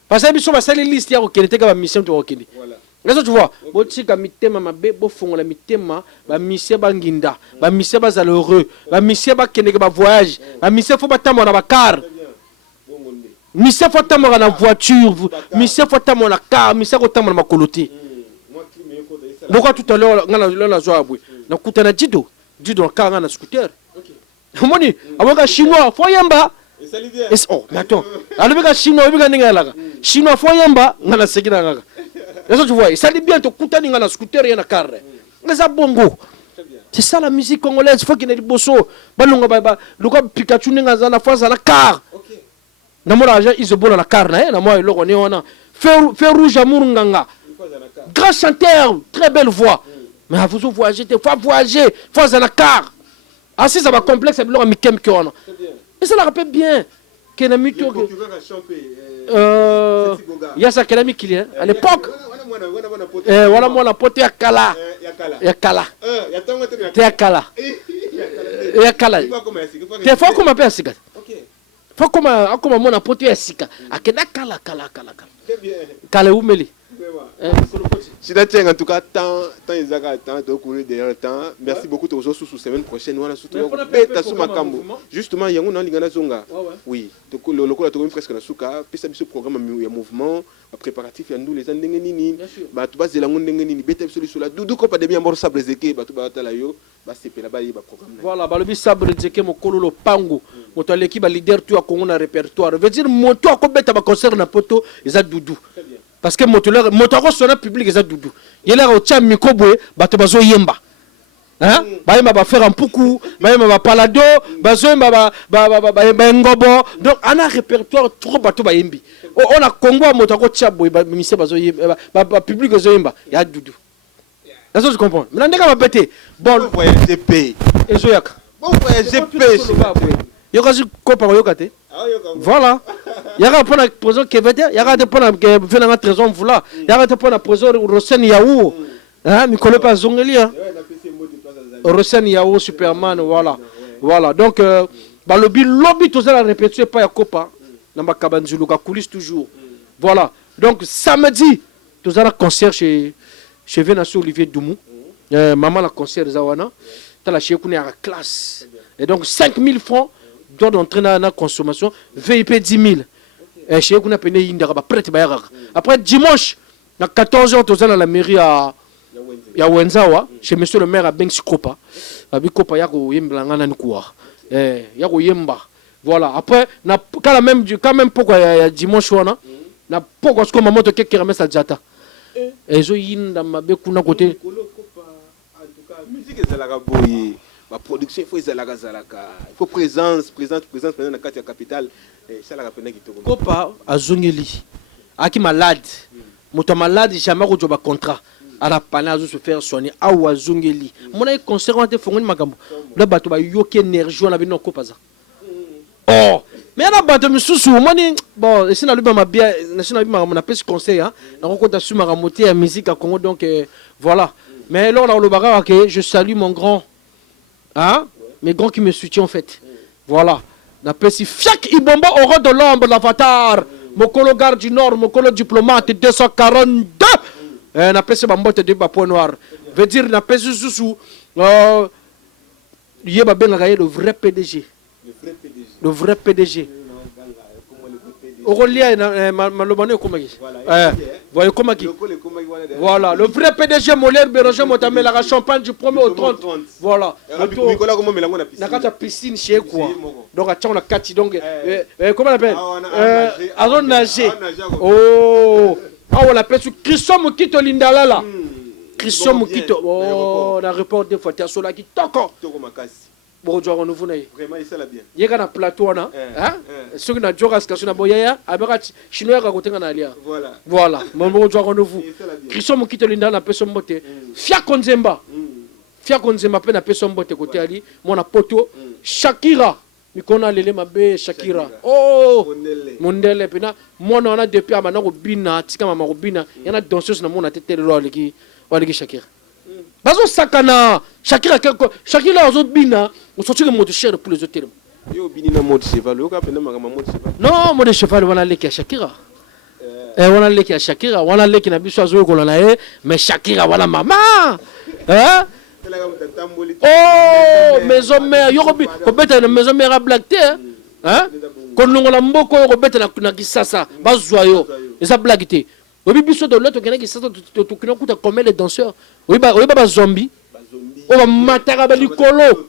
parce que biso ba sali liste ya ko kelete ka ba mission to ko keli est-ce que tu vois botika mitema mabe bo fongola mitema ba mission ba nginda ba mission ba zalheureux ba mission ba kende ba voyage ba mission faut ba tamo na ba car mission faut tamo na voiture mission faut tamo na car mission faut tamo na makoloté. Pourquoi tout à l'heure, on a joué à Koutana Dido en car on a scooter. Moni, avant que chinois, faut yamba. Oh, mais attends, alors que chinois, chinois, faut yamba, on a segui dans la. Tu vois, ça dit bien, tu Koutani on a scooter et on a car. Mais ça bongo. C'est ça la musique congolaise, faut qu'il y ait des bosso. Balunga baba, le quoi Pikachu n'a pas la face à la car. Namora, ils ont bon à la car, na moi, il on a fait rouge à Murunganga. Grand chanteur, très belle voix. Mais à vous voyager, il faut voyager, il faut aller à car. Ah si ça va complexe, c'est un mikem qui on a. Et ça la rappelle bien. Il y a ça qui est qui est à l'époque. Voilà moi la pote à Kala. Ya Kala. Ya Kala. ya kala te faut comme appelle sika faut comme mon apote ya sika akenda kala kala umeli en tout cas, tant de courir derrière le temps. Merci beaucoup de sous semaine prochaine. Justement, il y a un lingana zonga. Oui, le local a presque la souka. Puis ça, ce programme, il y a mouvement préparatif. Il y a nous les andengeni. Bah, tu vas de la ondengeni. Bête sur la doudou comme pas de bien mort sabre zeke. Bah, tu vas à la yo. Bah, c'est pas là-bas, il y a programme. Voilà, bah, le bis sabre zeke, mon kololo pango. Mon toi l'équipe a leader, tu as qu'on a répertoire. Veut dire, mon toi, comme bête à ma concert na poto, ils a doudou. Parce que moteur sonne public est doudou. Il est là au tcham mikobwe, bato bazo yemba. Hein? Bayemba ba faire un poukou, bayemba ba palado, bazo yemba ba ngobo. Donc on a un répertoire trop bato ba yembi. On a Congo moteur tchabwe, ba mise bazo yemba, ba public bazo yemba. Il y a doudou. Là ça je comprends. Maintenant ndeka ba pété. Bon voyager paye. Ezo yaka. Bon voyager paye. Yokazi kopa yokate. Voilà. Il y a un peu de prison qui veut dire, il y a un peu de trésor voilà. Il y a un peu de prison Rosen Yahoo. Hein, mais connaît pas Zongeli hein. Rosen Yahoo Superman voilà. Voilà. Donc bah lobby tout ça la répétition pas ya copa. Namba Kabanzulu ka coulisse toujours. Voilà. Donc samedi tout ça la concert chez Vénassou Olivier Doumou. Maman la concert Zawana. T'as la chez Kouné à classe. Et donc 5000 francs doit d'entrer dans la consommation, VIP 10 000. Et chez nous, après dimanche, à 14h, nous sommes à la mairie à Wenzawa, chez monsieur le maire à Bensi Kopa. Kopa, voilà. Après, quand même pourquoi dimanche, na pourquoi est-ce que maman te qui remet sa jata. Et je y dans ma bekuna côté. Musique est la boye. La production, il faut présence dans la carte capitale. Ça la rappelle qui te Kopa a zongeli. Aki malade. Moto malade jamais ko ba contrat. Ala pana zo se faire soigner awa zongeli. Mon ay concert on te fongoni makambo. Le bato ba yoki énergie na bino Kopa za. Oh, mais na bato misusu moni bon, esi na luba mabia, na luba na pesi conseil hein. Na ko ta suma ramoter la musique à Congo donc voilà. Mais là on a le bagarre que je salue mon grand hein? Mes grands qui me soutiennent en fait. Voilà. N'appelle-si Fiak Ibomba au rang de l'ombre, l'avatar. Mokolo garde du Nord, Mokolo diplomate 242. N'appelle-si Bambote de Bapo Noir. Veut dire, n'appelle-si Soussou. Yéba Bengaye, le vrai PDG. Le vrai PDG. Voilà, le vrai PDG Molaire Béranger Motamé, la champagne du 1er au 30. Voilà. On a piscine chez quoi. Donc, on a 4. Donc, comment on appelle Azon nager. Oh, on l'appelle Christian Mokito Lindalala. Christian Mokito. Oh, on a report des fois. T'as qui toko. Bon, je vais vraiment, il bien. Il y a un plateau, hein? Ceux qui ont joué à ce cas-là, chinois à côté de l'Alia. Voilà. Mon bon, je vais Christian Mokito Linda n'a pas son beauté. Fia Konzemba. Fia Konzemba n'a pas son beauté côté Ali. Mon apoto. Shakira. Mais qu'on a l'élé ma bé Shakira. Oh! Mondele. Puis là, moi, on a depuis à maintenant Robina. Tika Mama Robina. Il y en a danseuse dans mon tête de l'eau qui Shakira. Bazo sakana Shakira aux autres bina on sortit le mot de cher pour les autres termes. Yo binina mode cheval yo ka pena mangama mode cheval. Non mode cheval wana leki ya Shakira. Wana leki ya Shakira wana leki na biso azo ko na mais Shakira wana mama. Hein? Oh maison mère yo ko beta na maison mère à black te hein? Ko longola mboko yo ko beta na kisasa bazwa yo. Eza black te. Oui, biso de l'autre qui s'est tout comme les danseurs. Oui, bah zombie. On va matara balikolo.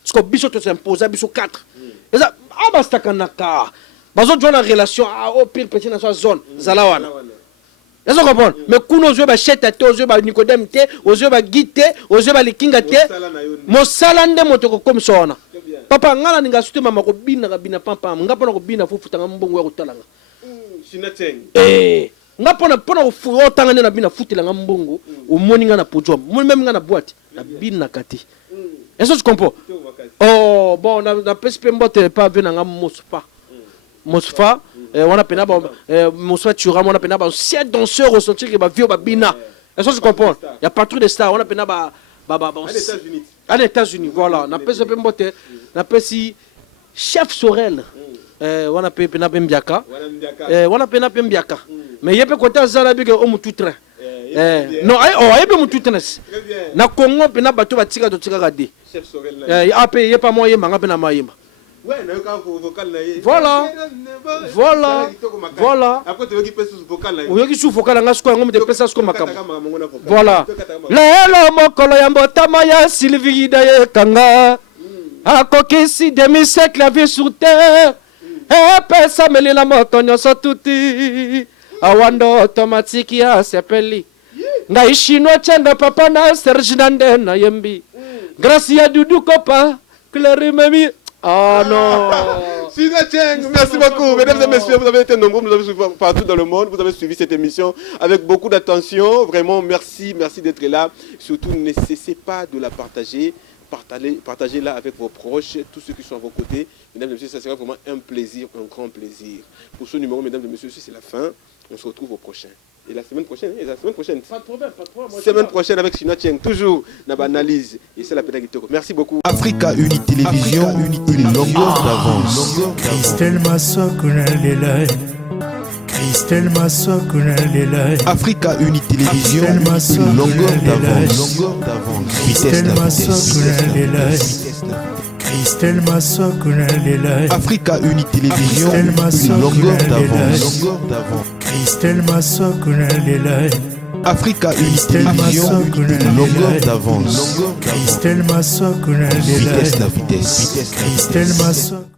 Parce que biso te s'impose biso 4. Et ça ah bah c'est kanaka. Bazo joue la relation au pire petit dans sa zone zalawana. Est-ce que comprendre? Mais kuno zo ba chete te ozo ba Nicodème te, ozo ba guite, ozo ba likinga te. Mo salande motoko comme ça ona. Papa ngala ninga sute mama ko bina papa ngapa na ko bina fu futanga mbongo ya kotalanga. Sinateng. Nga pona otanga na bina futela nga mbongo omoni nga na podium même nga na boîte na bina kati est-ce que tu comprends? Oh bon na PSP mbote pas venir nga Mosfa on a pena ba Mosfa Tura on a pena ba 7 danseurs ressentir que ba vieux ba bina est-ce que tu comprends? Il y a pas trop de stars on a pena ba aux États-Unis, voilà. Na pesa pe mbote, na pesi chef Sorel. Wana pe na pe mbiaka. Wana pe na pe mbiaka. Mais yepe côté azala bi ke o mutu train. Non, yepe mutu train. Na Congo pe na bato batika to tika kade. Chef Sorel. Ape yepa mo yema ngape na mayema. Voilà. Après tu veux qu'il pèse sous vocal là. Oyoki sous vocal nga siko ngom de pesa siko makam. Voilà. Lelo mokolo ya mbotama ya Sylvie Daye kanga. Akokisi demi-siècle la vie sur terre. Et pesa melina moto nyoso tuti. Awando automatique ya sepeli. Ngai chinois chenda papa na Serge Nande na yembi. Grâce à Doudou Kopa, Claire Memi. Oh non. Merci beaucoup. Mesdames et messieurs, vous avez été nombreux, vous avez suivi partout dans le monde, vous avez suivi cette émission avec beaucoup d'attention. Vraiment, merci d'être là. Surtout, ne cessez pas de la partager. Partagez-la avec vos proches, tous ceux qui sont à vos côtés. Mesdames et messieurs, ça sera vraiment un plaisir, un grand plaisir. Pour ce numéro, mesdames et messieurs, c'est la fin. On se retrouve au prochain. Et la semaine prochaine, Pas de problème. Semaine prochaine avec Sina Tieng, toujours dans l'analyse. Et c'est la pédagogie. Merci beaucoup. Africa Uni Télévision, une longueur d'avance. Christelle Massokuna Lelai. Christelle Massokuna Lelai. Africa Uni Télévision, une longueur d'avance. Christelle Massokuna Lelai. Christelle Massokuna Lelai. Africa Uni Télévision, une longueur d'avance. Christelle Massokuna Lelai. Africa Uni Télévision, une longueur d'avance. Christelle Massokuna Lelai. Vitesse. Christelle Massokuna.